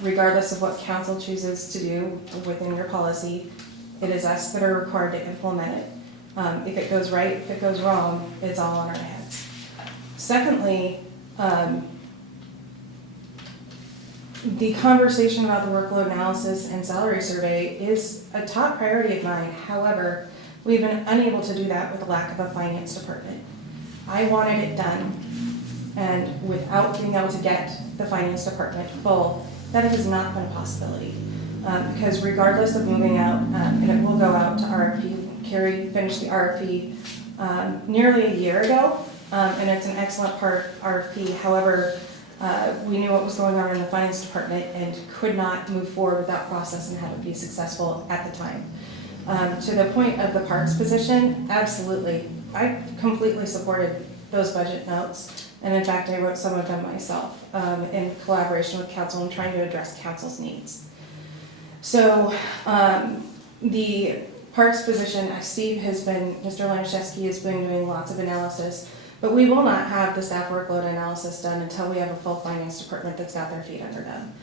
Regardless of what council chooses to do within your policy, it is us that are required to implement it. If it goes right, if it goes wrong, it's all on our heads. Secondly, the conversation about the workload analysis and salary survey is a top priority of mine. However, we've been unable to do that with the lack of a finance department. I wanted it done, and without being able to get the finance department full, that has not been a possibility. Because regardless of moving out, and it will go out to RFP, Carrie finished the RFP nearly a year ago, and it's an excellent RFP. However, we knew what was going on in the finance department and could not move forward with that process and have it be successful at the time. To the point of the parks position, absolutely. I completely supported those budget notes, and in fact, I wrote some of them myself in collaboration with council and trying to address council's needs. So the parks position, Mr. Lanaszewski has been doing lots of analysis, but we will not have the staff workload analysis done until we have a full finance department that's got their feet under them.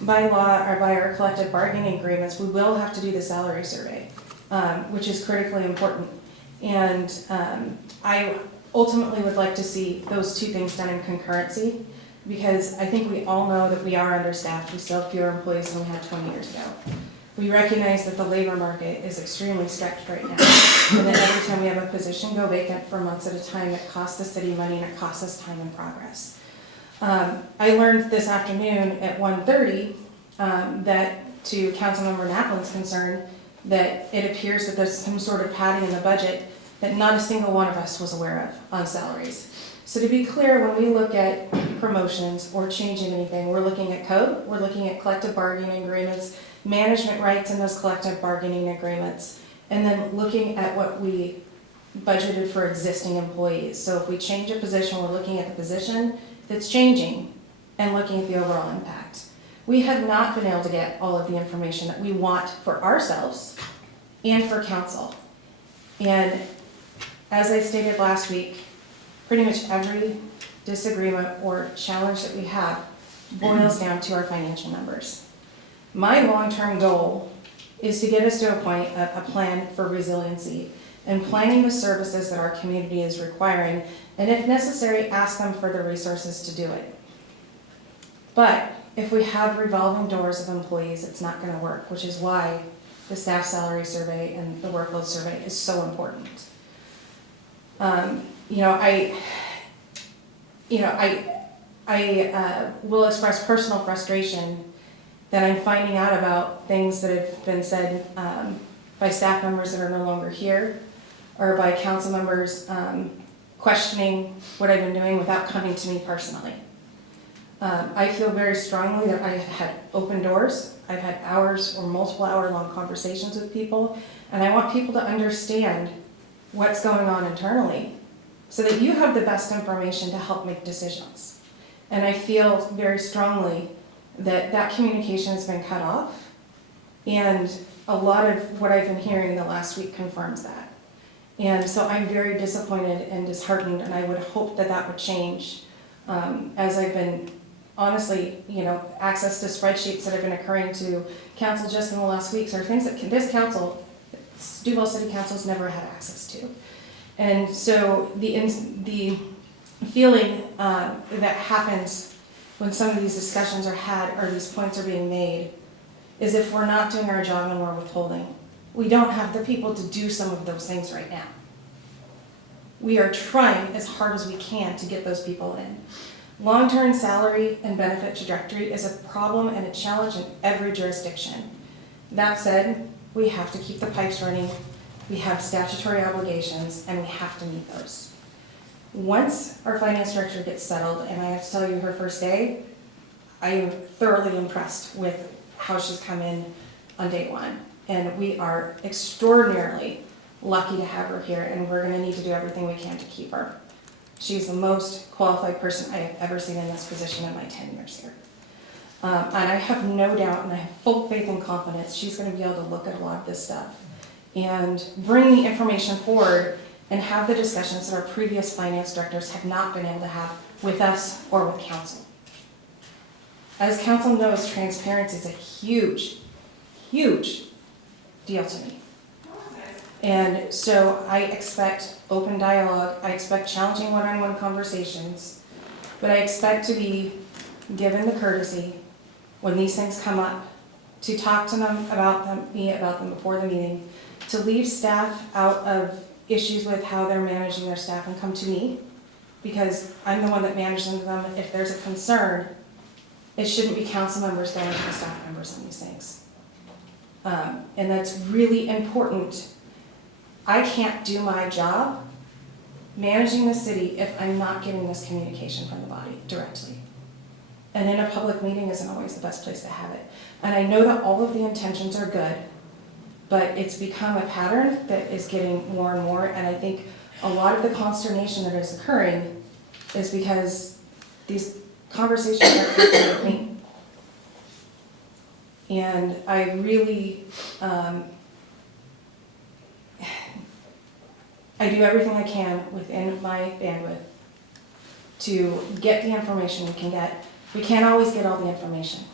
By law, or by our collective bargaining agreements, we will have to do the salary survey, which is critically important. And I ultimately would like to see those 2 things done in concurrency, because I think we all know that we are understaffed. We still have fewer employees than we had 20 years ago. We recognize that the labor market is extremely stretched right now, and that every time we have a position go vacant for months at a time, it costs the city money and it costs us time and progress. I learned this afternoon at 1:30 that, to Councilmember Naplin's concern, that it appears that there's some sort of padding in the budget that not a single one of us was aware of on salaries. So to be clear, when we look at promotions or changing anything, we're looking at code, we're looking at collective bargaining agreements, management rights in those collective bargaining agreements, and then looking at what we budgeted for existing employees. So if we change a position, we're looking at the position that's changing and looking at the overall impact. We have not been able to get all of the information that we want for ourselves and for council. And as I stated last week, pretty much every disagreement or challenge that we have boils down to our financial numbers. My long-term goal is to get us to a point, a plan for resiliency and planning the services that our community is requiring, and if necessary, ask them for the resources to do it. But if we have revolving doors of employees, it's not gonna work, which is why the staff salary survey and the workload survey is so important. I will express personal frustration that I'm finding out about things that have been said by staff members that are no longer here, or by council members questioning what I've been doing without coming to me personally. I feel very strongly that I have had open doors. I've had hours or multiple hour-long conversations with people, and I want people to understand what's going on internally so that you have the best information to help make decisions. And I feel very strongly that that communication has been cut off, and a lot of what I've been hearing in the last week confirms that. And so I'm very disappointed and disheartened, and I would hope that that would change as I've been, honestly, access to spreadsheets that have been occurring to council just in the last weeks are things that this council, Duval City Council's never had access to. And so the feeling that happens when some of these discussions are had or these points are being made is if we're not doing our job and we're withholding. We don't have the people to do some of those things right now. We are trying as hard as we can to get those people in. Long-term salary and benefit trajectory is a problem and a challenge in every jurisdiction. That said, we have to keep the pipes running, we have statutory obligations, and we have to meet those. Once our finance director gets settled, and I have to tell you her first day, I am thoroughly impressed with how she's come in on day one. And we are extraordinarily lucky to have her here, and we're gonna need to do everything we can to keep her. She's the most qualified person I have ever seen in this position in my 10 years here. And I have no doubt, and I have full faith and confidence, she's gonna be able to look at a lot of this stuff and bring the information forward and have the discussions that our previous finance directors have not been able to have with us or with council. As council knows, transparency is a huge, huge deal to me. And so I expect open dialogue, I expect challenging one-on-one conversations, but I expect to be given the courtesy when these things come up, to talk to them about them before the meeting, to leave staff out of issues with how they're managing their staff and come to me, because I'm the one that manages them. If there's a concern, it shouldn't be council members going to the staff members on these things. And that's really important. I can't do my job managing the city if I'm not getting this communication from the body directly. And in a public meeting isn't always the best place to have it. And I know that all of the intentions are good, but it's become a pattern that is getting more and more, and I think a lot of the consternation that is occurring is because these conversations are happening with me. And I really, I do everything I can within my bandwidth to get the information we can get. We can't always get all the information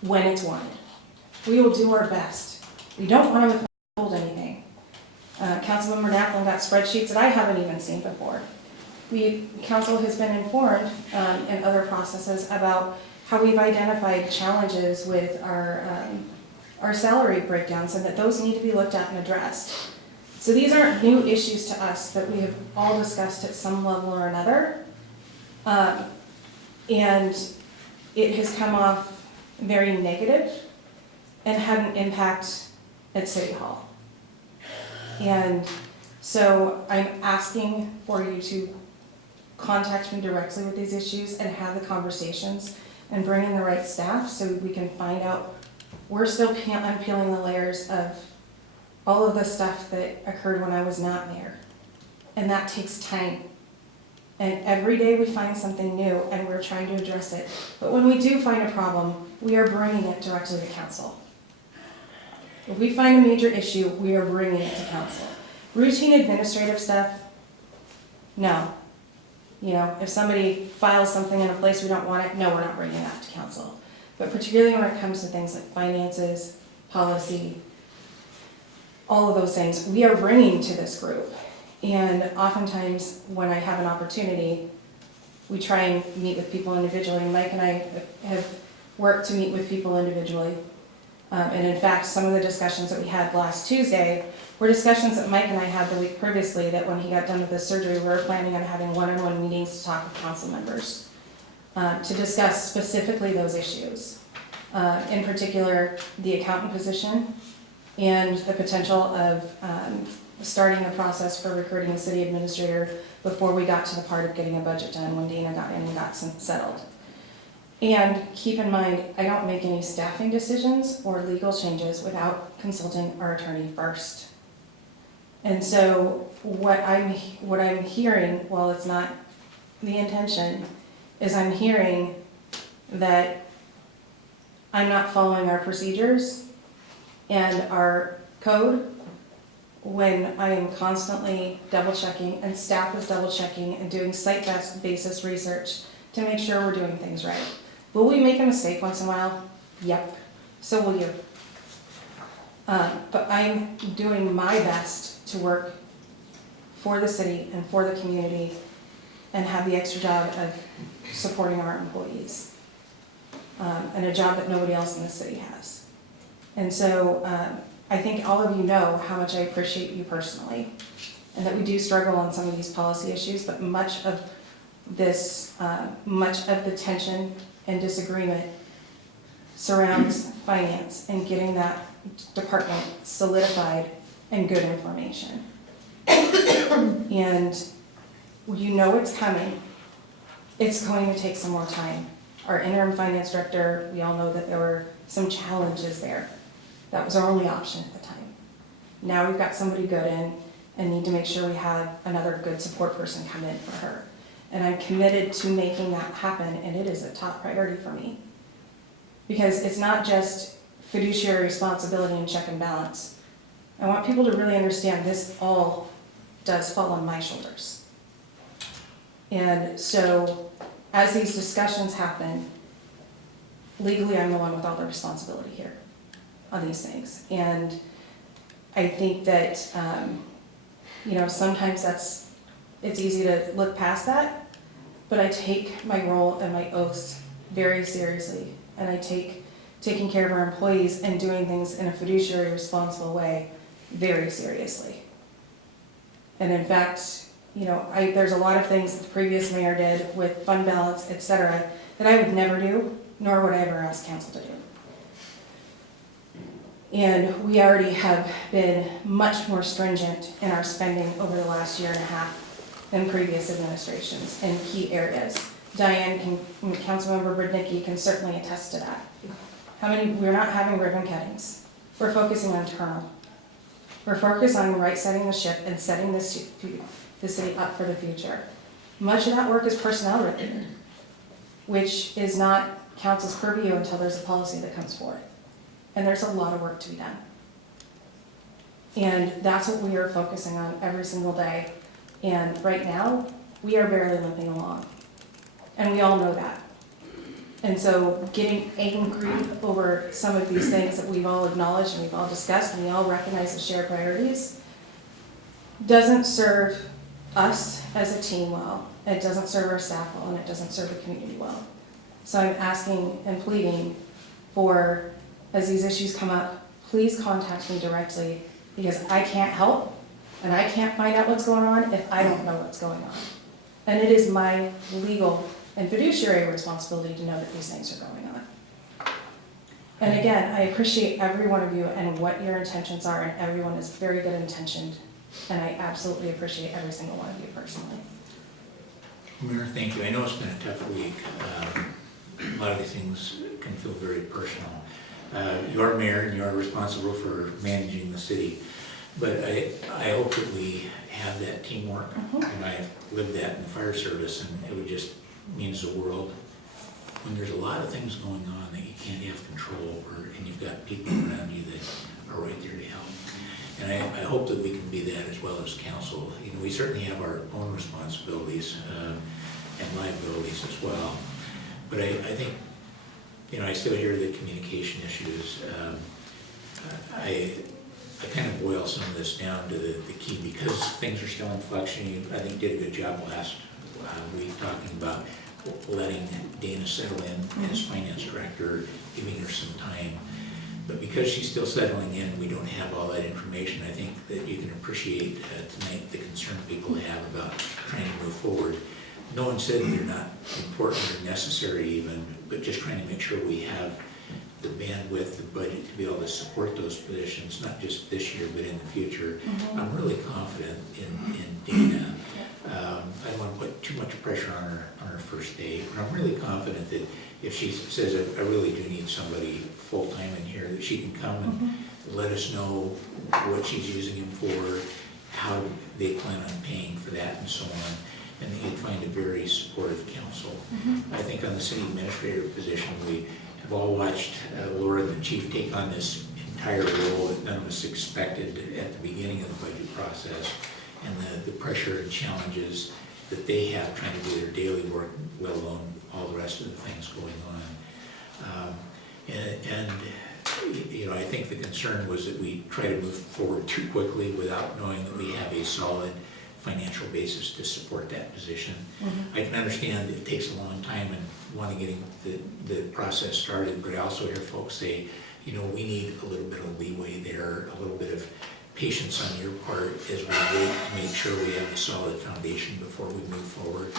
when it's wanted. We will do our best. We don't want to withhold anything. Councilmember Naplin got spreadsheets that I haven't even seen before. Council has been informed in other processes about how we've identified challenges with our salary breakdowns, and that those need to be looked at and addressed. So these aren't new issues to us that we have all discussed at some level or another. And it has come off very negative and had an impact at City Hall. And so I'm asking for you to contact me directly with these issues and have the conversations and bring in the right staff so we can find out. We're still unpeeling the layers of all of the stuff that occurred when I was not mayor. And that takes time. And every day we find something new and we're trying to address it. But when we do find a problem, we are bringing it directly to council. If we find a major issue, we are bringing it to council. Routine administrative stuff, no. You know, if somebody files something in a place we don't want it, no, we're not bringing that to council. But particularly when it comes to things like finances, policy, all of those things, we are bringing to this group. And oftentimes, when I have an opportunity, we try and meet with people individually. Mike and I have worked to meet with people individually. And in fact, some of the discussions that we had last Tuesday were discussions that Mike and I had the week previously, that when he got done with his surgery, we were planning on having one-on-one meetings to talk with council members to discuss specifically those issues. In particular, the accountant position and the potential of starting the process for recruiting a city administrator before we got to the part of getting a budget done when Dana got in and got settled. And keep in mind, I don't make any staffing decisions or legal changes without consulting our attorney first. And so what I'm hearing, while it's not the intention, is I'm hearing that I'm not following our procedures and our code when I am constantly double checking, and staff is double checking and doing site basis research to make sure we're doing things right. Will we make a mistake once in a while? Yep, so will you. But I'm doing my best to work for the city and for the community and have the extra job of supporting our employees. And a job that nobody else in the city has. And so I think all of you know how much I appreciate you personally, and that we do struggle on some of these policy issues, but much of this, much of the tension and disagreement surrounds finance and getting that department solidified and good information. And you know it's coming. It's going to take some more time. Our interim finance director, we all know that there were some challenges there. That was our only option at the time. Now we've got somebody good in and need to make sure we have another good support person come in for her. And I'm committed to making that happen, and it is a top priority for me. Because it's not just fiduciary responsibility and check and balance. I want people to really understand this all does fall on my shoulders. And so as these discussions happen, legally I'm the one with all the responsibility here on these things. And I think that, sometimes it's easy to look past that, but I take my role and my oaths very seriously. And I take taking care of our employees and doing things in a fiduciary responsible way very seriously. And in fact, there's a lot of things that the previous mayor did with fund balance, et cetera, that I would never do, nor would I ever ask council to do. And we already have been much more stringent in our spending over the last year and a half than previous administrations in key areas. Diane Councilmember Brodnicki can certainly attest to that. We're not having ribbon cuttings. We're focusing on internal. We're focused on right-setting the ship and setting the city up for the future. Much of that work is personnel related, which is not council's purview until there's a policy that comes forth. And there's a lot of work to be done. And that's what we are focusing on every single day. And right now, we are barely limping along. And we all know that. And so getting angry over some of these things that we've all acknowledged and we've all discussed and we all recognize as shared priorities doesn't serve us as a team well. It doesn't serve our staff well, and it doesn't serve the community well. So I'm asking and pleading for, as these issues come up, please contact me directly, because I can't help and I can't find out what's going on if I don't know what's going on. And it is my legal and fiduciary responsibility to know that these things are going on. And again, I appreciate every one of you and what your intentions are, and everyone is very good intentioned. And I absolutely appreciate every single one of you personally. Mayor, thank you. I know it's been a tough week. A lot of these things can feel very personal. You are mayor and you are responsible for managing the city. But I hope that we have that teamwork. And I have lived that in the fire service, and it would just means the world. When there's a lot of things going on that you can't have control over, and you've got people around you that are right there to help. And I hope that we can be that as well as council. You know, we certainly have our own responsibilities and liabilities as well. But I think, you know, I still hear the communication issues. I kind of boil some of this down to the key, because things are still in flux. And you, I think, did a good job last week talking about letting Dana settle in as finance director, giving her some time. But because she's still settling in, we don't have all that information. I think that you can appreciate tonight the concern people have about trying to move forward. No one said they're not important or necessary even, but just trying to make sure we have the bandwidth, the budget to be able to support those positions, not just this year, but in the future. I'm really confident in Dana. I don't want to put too much pressure on her first day, but I'm really confident that if she says, I really do need somebody full-time in here, that she can come and let us know what she's using him for, how they plan on paying for that, and so on. And that you'd find a very supportive council. I think on the city administrator position, we have all watched Laura, the chief, take on this entire role that none of us expected at the beginning of the budget process, and the pressure and challenges that they have trying to do their daily work, let alone all the rest of the things going on. And you know, I think the concern was that we try to move forward too quickly without knowing that we have a solid financial basis to support that position. I can understand it takes a long time and wanting getting the process started, but I also hear folks say, you know, we need a little bit of leeway there, a little bit of patience on your part as we wait to make sure we have a solid foundation before we move forward.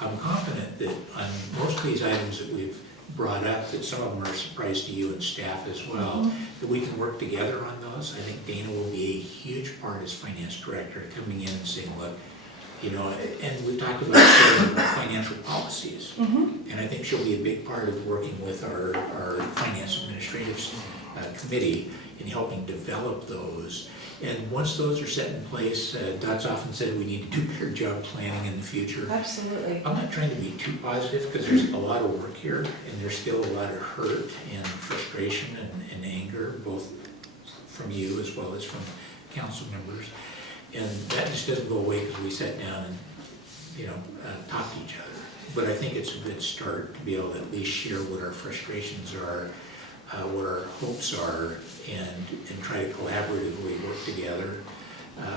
I'm confident that on most of these items that we've brought up, that some of them are a surprise to you and staff as well, that we can work together on those. I think Dana will be a huge part as finance director, coming in and saying, look, you know, and we've talked about financial policies. And I think she'll be a big part of working with our finance administrative committee in helping develop those. And once those are set in place, Dot's often said we need to do a better job planning in the future. Absolutely. I'm not trying to be too positive, because there's a lot of work here, and there's still a lot of hurt and frustration and anger, both from you as well as from council members. And that just doesn't go away because we sat down and, you know, talked to each other. But I think it's a good start to be able to at least share what our frustrations are, what our hopes are, and try to collaboratively work together.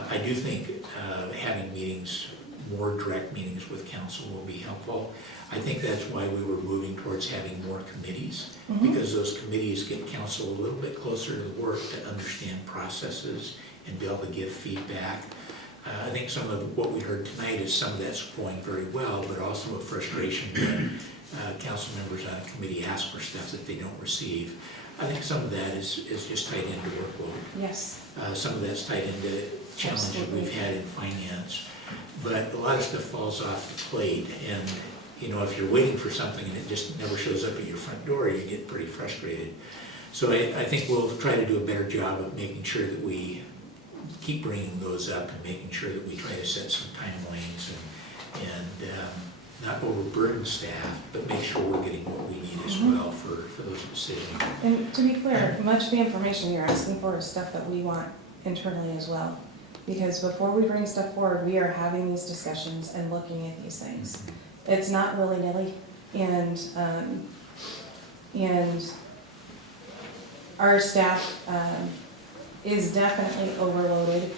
I do think having meetings, more direct meetings with council will be helpful. I think that's why we were moving towards having more committees, because those committees get council a little bit closer to the work to understand processes and be able to give feedback. I think some of what we heard tonight is some of that's going very well, but also a frustration when council members on a committee ask for stuff that they don't receive. I think some of that is just tied into workload. Yes. Some of that's tied into challenges Absolutely. we've had in finance. But a lot of stuff falls off the plate, and you know, if you're waiting for something and it just never shows up at your front door, you get pretty frustrated. So I think we'll try to do a better job of making sure that we keep bringing those up and making sure that we try to set some timelines and not overburden staff, but make sure we're getting what we need as well for those decisions. And to be clear, much of the information you're asking for is stuff that we want internally as well. Because before we bring stuff forward, we are having these discussions and looking at these things. It's not willy-nilly, and our staff is definitely overloaded,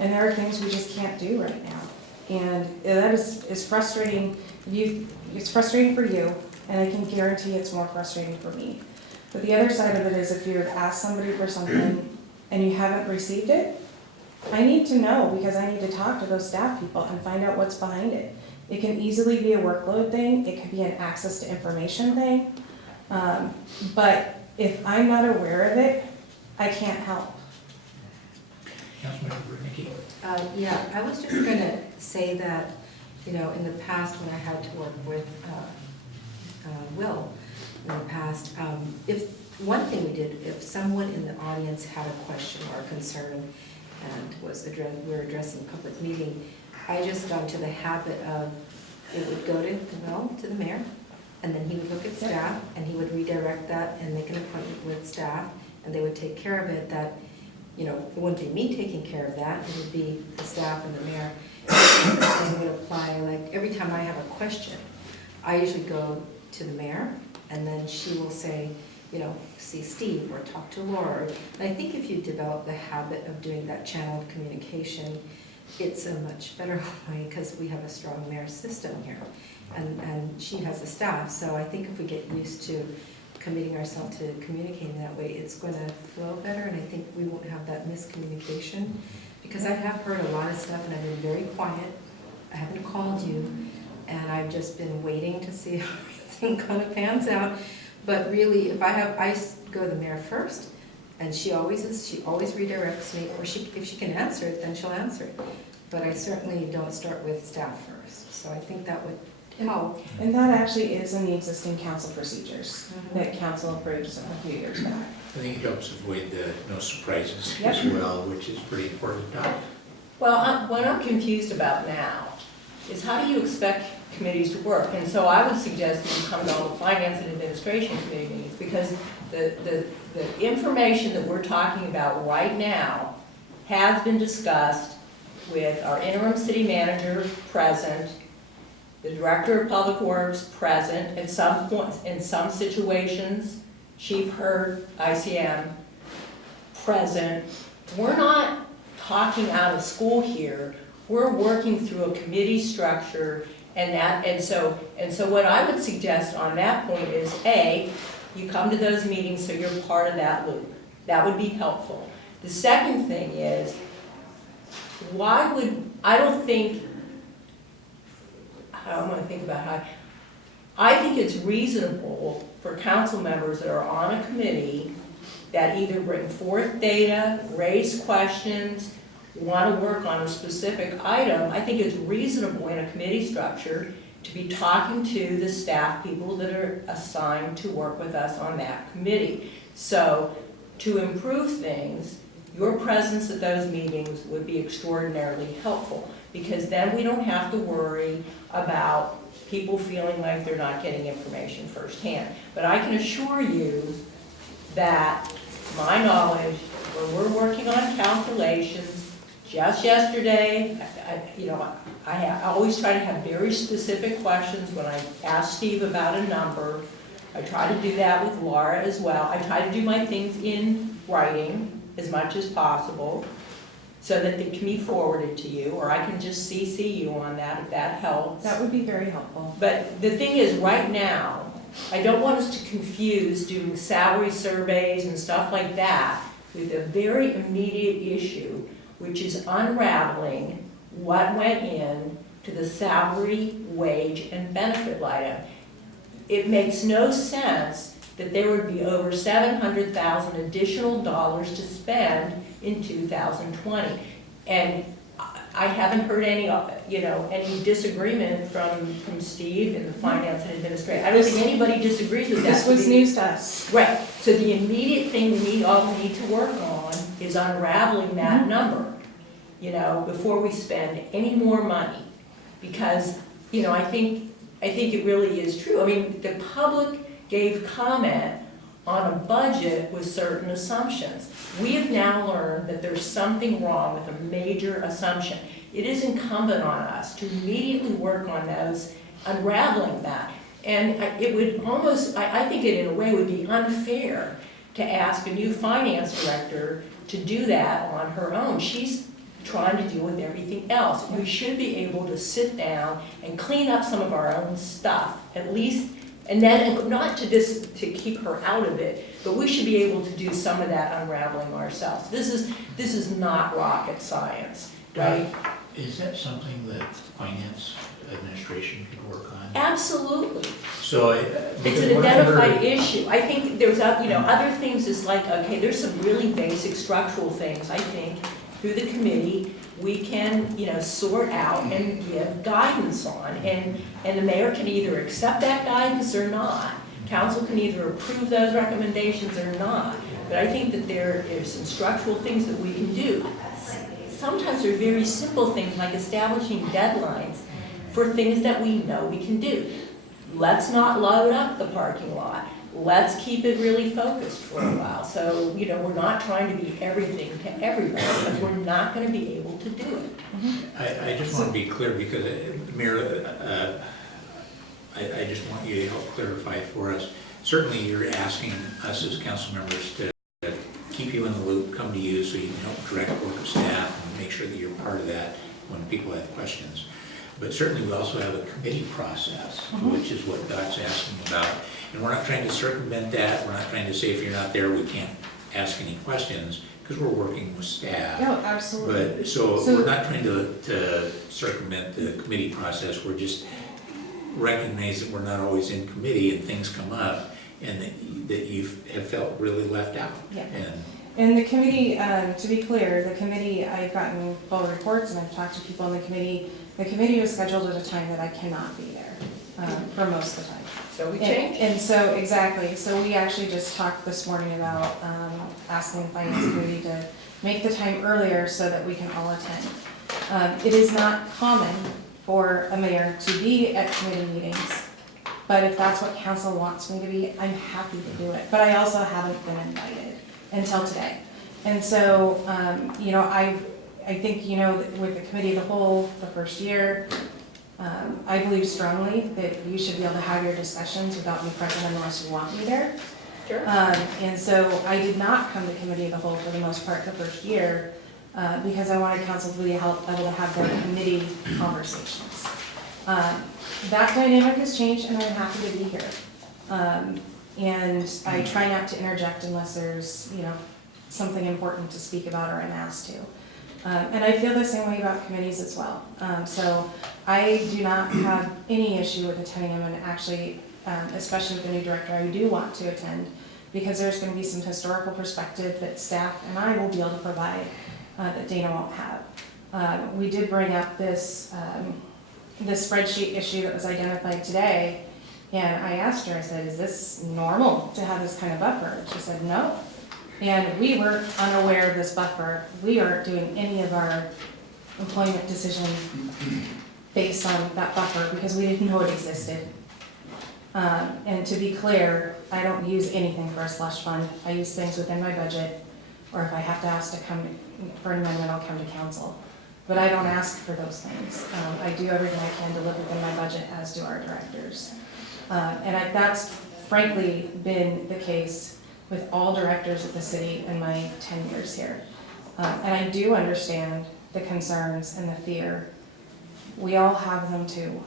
and there are things we just can't do right now. And that is frustrating. It's frustrating for you, and I can guarantee it's more frustrating for me. But the other side of it is, if you've asked somebody for something and you haven't received it, I need to know, because I need to talk to those staff people and find out what's behind it. It can easily be a workload thing, it could be an access to information thing, but if I'm not aware of it, I can't help. Councilmember Nikki? Yeah, I was just gonna say that, you know, in the past, when I had to work with Will, in the past, if, one thing we did, if someone in the audience had a question or a concern and we were addressing a public meeting, I just got into the habit of, it would go to the mayor, and then he would look at staff, and he would redirect that and make an appointment with staff, and they would take care of it. That you know, it wouldn't be me taking care of that, it would be the staff and the mayor. And the same would apply, like, every time I have a question, I usually go to the mayor, and then she will say, you know, see Steve, or talk to Laura. And I think if you develop the habit of doing that channel of communication, it's a much better way, because we have a strong mayor system here, and she has the staff. So I think if we get used to committing ourselves to communicating that way, it's going to flow better, and I think we won't have that miscommunication. Because I have heard a lot of stuff, and I've been very quiet. I haven't called you, and I've just been waiting to see how everything kind of pans out. But really, if I go to the mayor first, and she always redirects me, or if she can answer it, then she'll answer it. But I certainly don't start with staff first, so I think that would help. And that actually is in the existing council procedures that council approved a few years back. I think it helps avoid the no surprises Yep. as well, which is pretty important. Well, what I'm confused about now is how do you expect committees to work? And so I would suggest that you come to all the finance and administration committee meetings, because the information that we're talking about right now has been discussed with our interim city manager present, the director of public works present, at some points, in some situations, Chief Hurd, ICM, present. We're not talking out of school here. We're working through a committee structure, and so what I would suggest on that point is, A, you come to those meetings so you're part of that loop. That would be helpful. The second thing is, I don't think, I want to think about how, I think it's reasonable for council members that are on a committee that either bring forth data, raise questions, want to work on a specific item. I think it's reasonable in a committee structure to be talking to the staff people that are assigned to work with us on that committee. So to improve things, your presence at those meetings would be extraordinarily helpful, because then we don't have to worry about people feeling like they're not getting information firsthand. But I can assure you that my knowledge, when we're working on calculations, just yesterday, I always try to have very specific questions when I ask Steve about a number. I try to do that with Laura as well. I try to do my things in writing as much as possible so that they can be forwarded to you, or I can just CC you on that if that helps. That would be very helpful. But the thing is, right now, I don't want us to confuse doing salary surveys and stuff like that with a very immediate issue, which is unraveling what went in to the salary, wage, and benefit line item. It makes no sense that there would be over $700,000 additional dollars to spend in 2020. And I haven't heard any disagreement from Steve and the finance and administration. I don't think anybody disagrees with that. This was news to us. Right, so the immediate thing we all need to work on is unraveling that number, before we spend any more money. Because, I think it really is true. I mean, the public gave comment on a budget with certain assumptions. We have now learned that there's something wrong with a major assumption. It is incumbent on us to immediately work on those, unraveling that. And it would almost, I think it in a way would be unfair to ask a new finance director to do that on her own. She's trying to deal with everything else. We should be able to sit down and clean up some of our own stuff, at least, and then not to keep her out of it, but we should be able to do some of that unraveling ourselves. This is not rocket science, right? Is that something that finance administration could work on? Absolutely. So, It's an identified issue. I think there's, other things is like, okay, there's some really basic structural things, I think, through the committee, we can, sort out and give guidance on. And the mayor can either accept that guidance or not. Council can either approve those recommendations or not. But I think that there is some structural things that we can do. Sometimes they're very simple things like establishing deadlines for things that we know we can do. Let's not load up the parking lot. let's keep it really focused for a while. So, you know, we're not trying to be everything to everybody, because we're not gonna be able to do it. I just want to be clear because, Mayor, I just want you to help clarify for us. Certainly, you're asking us as council members to keep you in the loop, come to you so you can help direct work of staff and make sure that you're part of that when people have questions. But certainly, we also have a committee process, which is what Dot's asking about. And we're not trying to circumvent that. We're not trying to say if you're not there, we can't ask any questions, because we're working with staff. No, absolutely. But, so we're not trying to circumvent the committee process, we're just recognize that we're not always in committee and things come up and that you have felt really left out. Yeah. And And the committee, to be clear, the committee, I've gotten full reports and I've talked to people in the committee. The committee was scheduled at a time that I cannot be there, for most of the time. So we changed. And so, exactly, so we actually just talked this morning about asking the finance committee to make the time earlier so that we can all attend. It is not common for a mayor to be at committee meetings, but if that's what council wants me to be, I'm happy to do it. But I also haven't been invited until today. And so, you know, I think, you know, with the committee of the whole, the first year, I believe strongly that you should be able to have your discussions without me present unless you want me there. Sure. And so I did not come to committee of the whole for the most part the first year, because I wanted council to be able to have their committee conversations. That dynamic has changed and I'm happy to be here. And I try not to interject unless there's, you know, something important to speak about or I'm asked to. And I feel the same way about committees as well. So I do not have any issue with attending them, and actually, especially with the new director, I do want to attend because there's going to be some historical perspective that staff and I will be able to provide that Dana won't have. We did bring up this spreadsheet issue that was identified today, and I asked her, I said, is this normal to have this kind of buffer? And she said, no. And we were unaware of this buffer. We aren't doing any of our employment decisions based on that buffer because we didn't know it existed. And to be clear, I don't use anything for a slush fund. I use things within my budget, or if I have to ask to come for an amendment, I'll come to council. But I don't ask for those things. I do everything I can to live within my budget, as do our directors. And that's frankly been the case with all directors of the city in my 10 years here. And I do understand the concerns and the fear. We all have them too.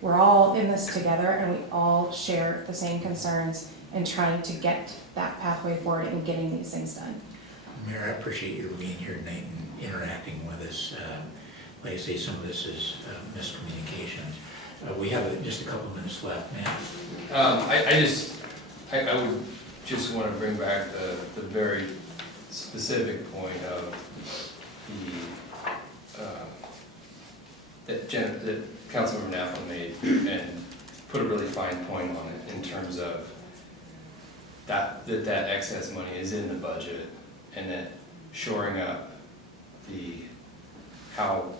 We're all in this together and we all share the same concerns in trying to get that pathway forward and getting these things done. Mayor, I appreciate your being here tonight and interacting with us. Like I say, some of this is miscommunications. We have just a couple minutes left, man. I would just want to bring back the very specific point of that Councilmember Nafel made and put a really fine point on it in terms of that excess money is in the budget and that shoring up how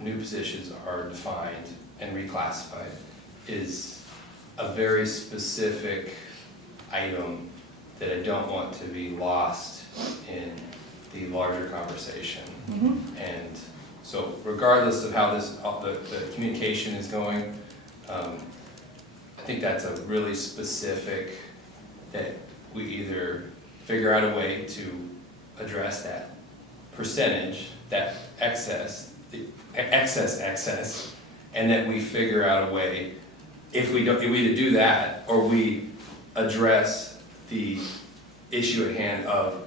new positions are defined and reclassified is a very specific item that I don't want to be lost in the larger conversation. And so regardless of how the communication is going, I think that's a really specific, that we either figure out a way to address that percentage, that excess, and that we figure out a way, if we either do that or we address the issue at hand of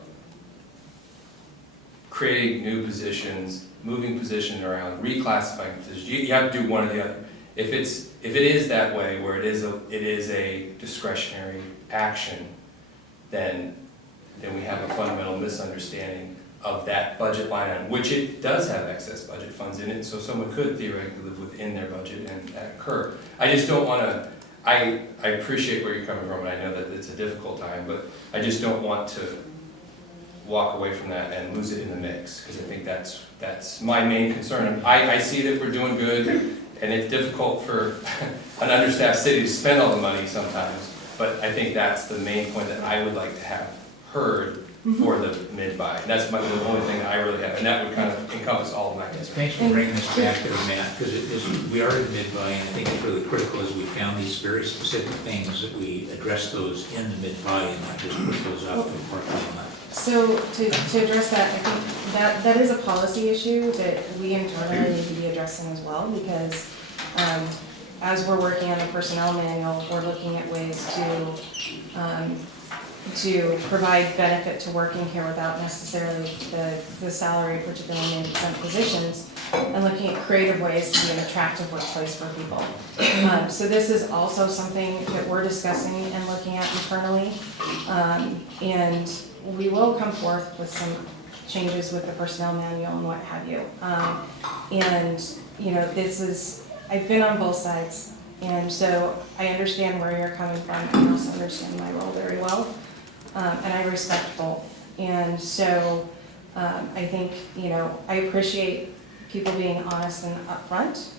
creating new positions, moving positions around, reclassifying positions. You have to do one or the other. If it is that way, where it is a discretionary action, then we have a fundamental misunderstanding of that budget line item, which it does have excess budget funds in it, so someone could theoretically live within their budget and that occur. I just don't want to. I appreciate where you're coming from, and I know that it's a difficult time, but I just don't want to walk away from that and lose it in the mix, because I think that's my main concern. I see that we're doing good, and it's difficult for an understaffed city to spend all the money sometimes, But I think that's the main point that I would like to have heard for the mid-buy. And that's the only thing I really have, and that would kind of encompass all of my concerns. Thanks for bringing this back to the Matt, because we are in mid-buy, and I think it's really critical as we found these very specific things that we address those in the mid-buy and not just push those out to the parking lot. So to address that, I think that is a policy issue that we internally need to be addressing as well, because as we're working on the personnel manual, we're looking at ways to provide benefit to working here without necessarily the salary, particularly in some positions, and looking at creative ways to be an attractive workplace for people. So this is also something that we're discussing and looking at internally. And we will come forth with some changes with the personnel manual and what have you. And, you know, I've been on both sides, and so I understand where you're coming from, and I also understand my role very well. And I respect both. And so I think, you know, I appreciate people being honest and upfront.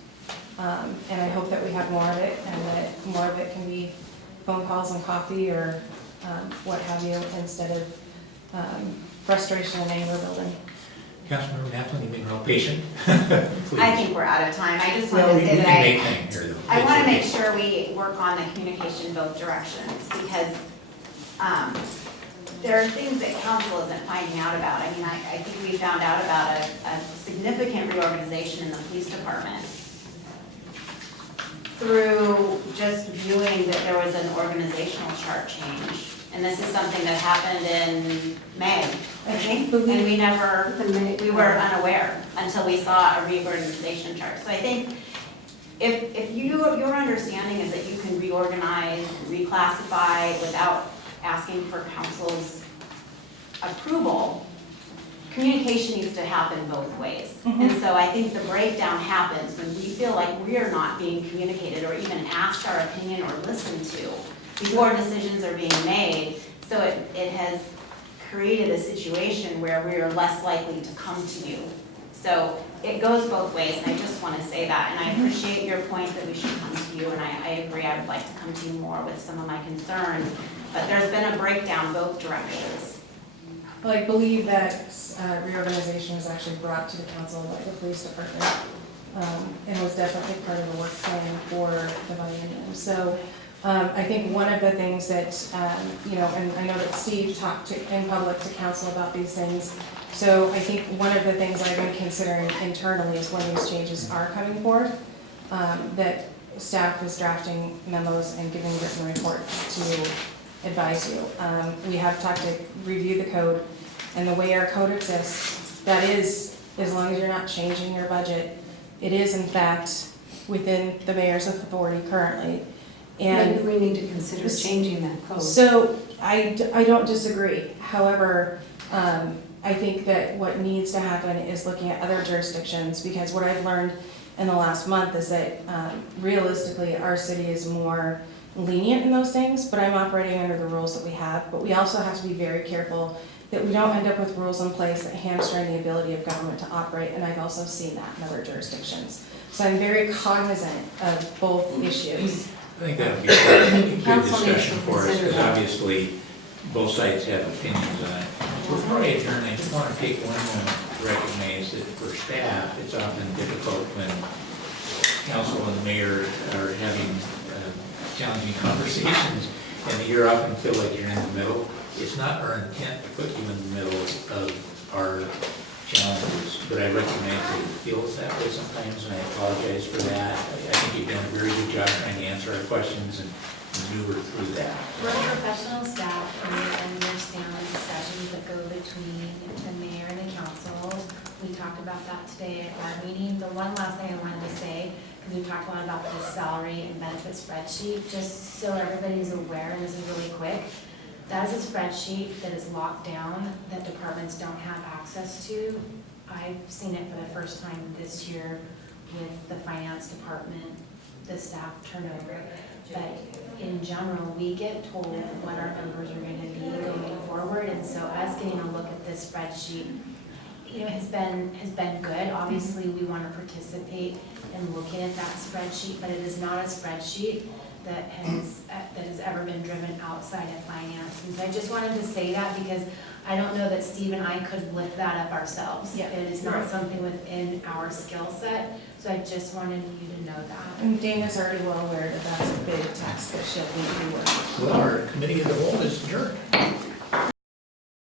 And I hope that we have more of it, and that more of it can be phone calls and coffee or what have you, instead of frustration and anger building. Councilmember Napoli, you've been real patient. I think we're out of time. I just wanted Well, to we say can that make time here, though. I want to make It's sure we work on the communication both directions, because there are things that council isn't finding out about. I mean, I think we found out about a significant reorganization in the police department through just viewing that there was an organizational chart change. And this is something that happened in May, I think, and we were unaware until we saw a reorganization chart. So I think if your understanding is that you can reorganize, reclassify without asking for council's approval, communication needs to happen both ways. And so I think the breakdown happens when we feel like we are not being communicated or even asked our opinion or listened to before decisions are being made. So it has created a situation where we are less likely to come to you. So it goes both ways, and I just want to say that. And I appreciate your point that we should come to you, and I agree, I would like to come to you more with some of my concerns. But there's been a breakdown both directions. Well, I believe that reorganization was actually brought to the council by the police department, and was definitely part of the work plan for the biennium. So I think one of the things that, you know, and I know that Steve talked in public to council about these things. So I think one of the things I've been considering internally is when these changes are coming forth, that staff is drafting memos and giving written reports to advise you. We have talked to review the code, and the way our code exists, that is, as long as you're not changing your budget, it is in fact within the mayor's authority currently. And maybe we need to consider changing that code. so I don't disagree. However, I think that what needs to happen is looking at other jurisdictions, because what I've learned in the last month is that realistically, our city is more lenient in those things, but I'm operating under the rules that we have. But we also have to be very careful that we don't end up with rules in place that hamstring the ability of government to operate, and I've also seen that in other jurisdictions. So I'm very cognizant of both issues. I think that would be a good Council needs discussion to for us, consider because that. obviously, both sides have opinions on it. Before I adjourn, I just want to take one moment to recognize that for staff, it's often difficult when council and the mayor are having challenging conversations, and that you often feel like you're in the middle. It's not our intent to put you in the middle of our challenges, but I recognize that it feels that way sometimes, and I apologize for that. I think you've done a very good job trying to answer our questions and maneuver through that. We're professional staff, and we understand the discussions that go between the mayor and the council. We talked about that today at our meeting. The one last thing I wanted to say, because we talked a lot about the salary and benefit spreadsheet, just so everybody's aware, and this is really quick, that is a spreadsheet that is locked down that departments don't have access to. I've seen it for the first time this year with the finance department, the staff turnover. But in general, we get told what our numbers are going to be going forward, and so us getting a look at this spreadsheet, you know, has been good. Obviously, we want to participate in looking at that spreadsheet, but it is not a spreadsheet that has ever been driven outside of finance. And so I just wanted to say that because I don't know that Steve and I could lift that up ourselves. Yeah. It is not something within our skill set, so I just wanted you to know that. And Dana's already well aware that that's a big task that she'll be working. Well, our committee of the whole is adjourned.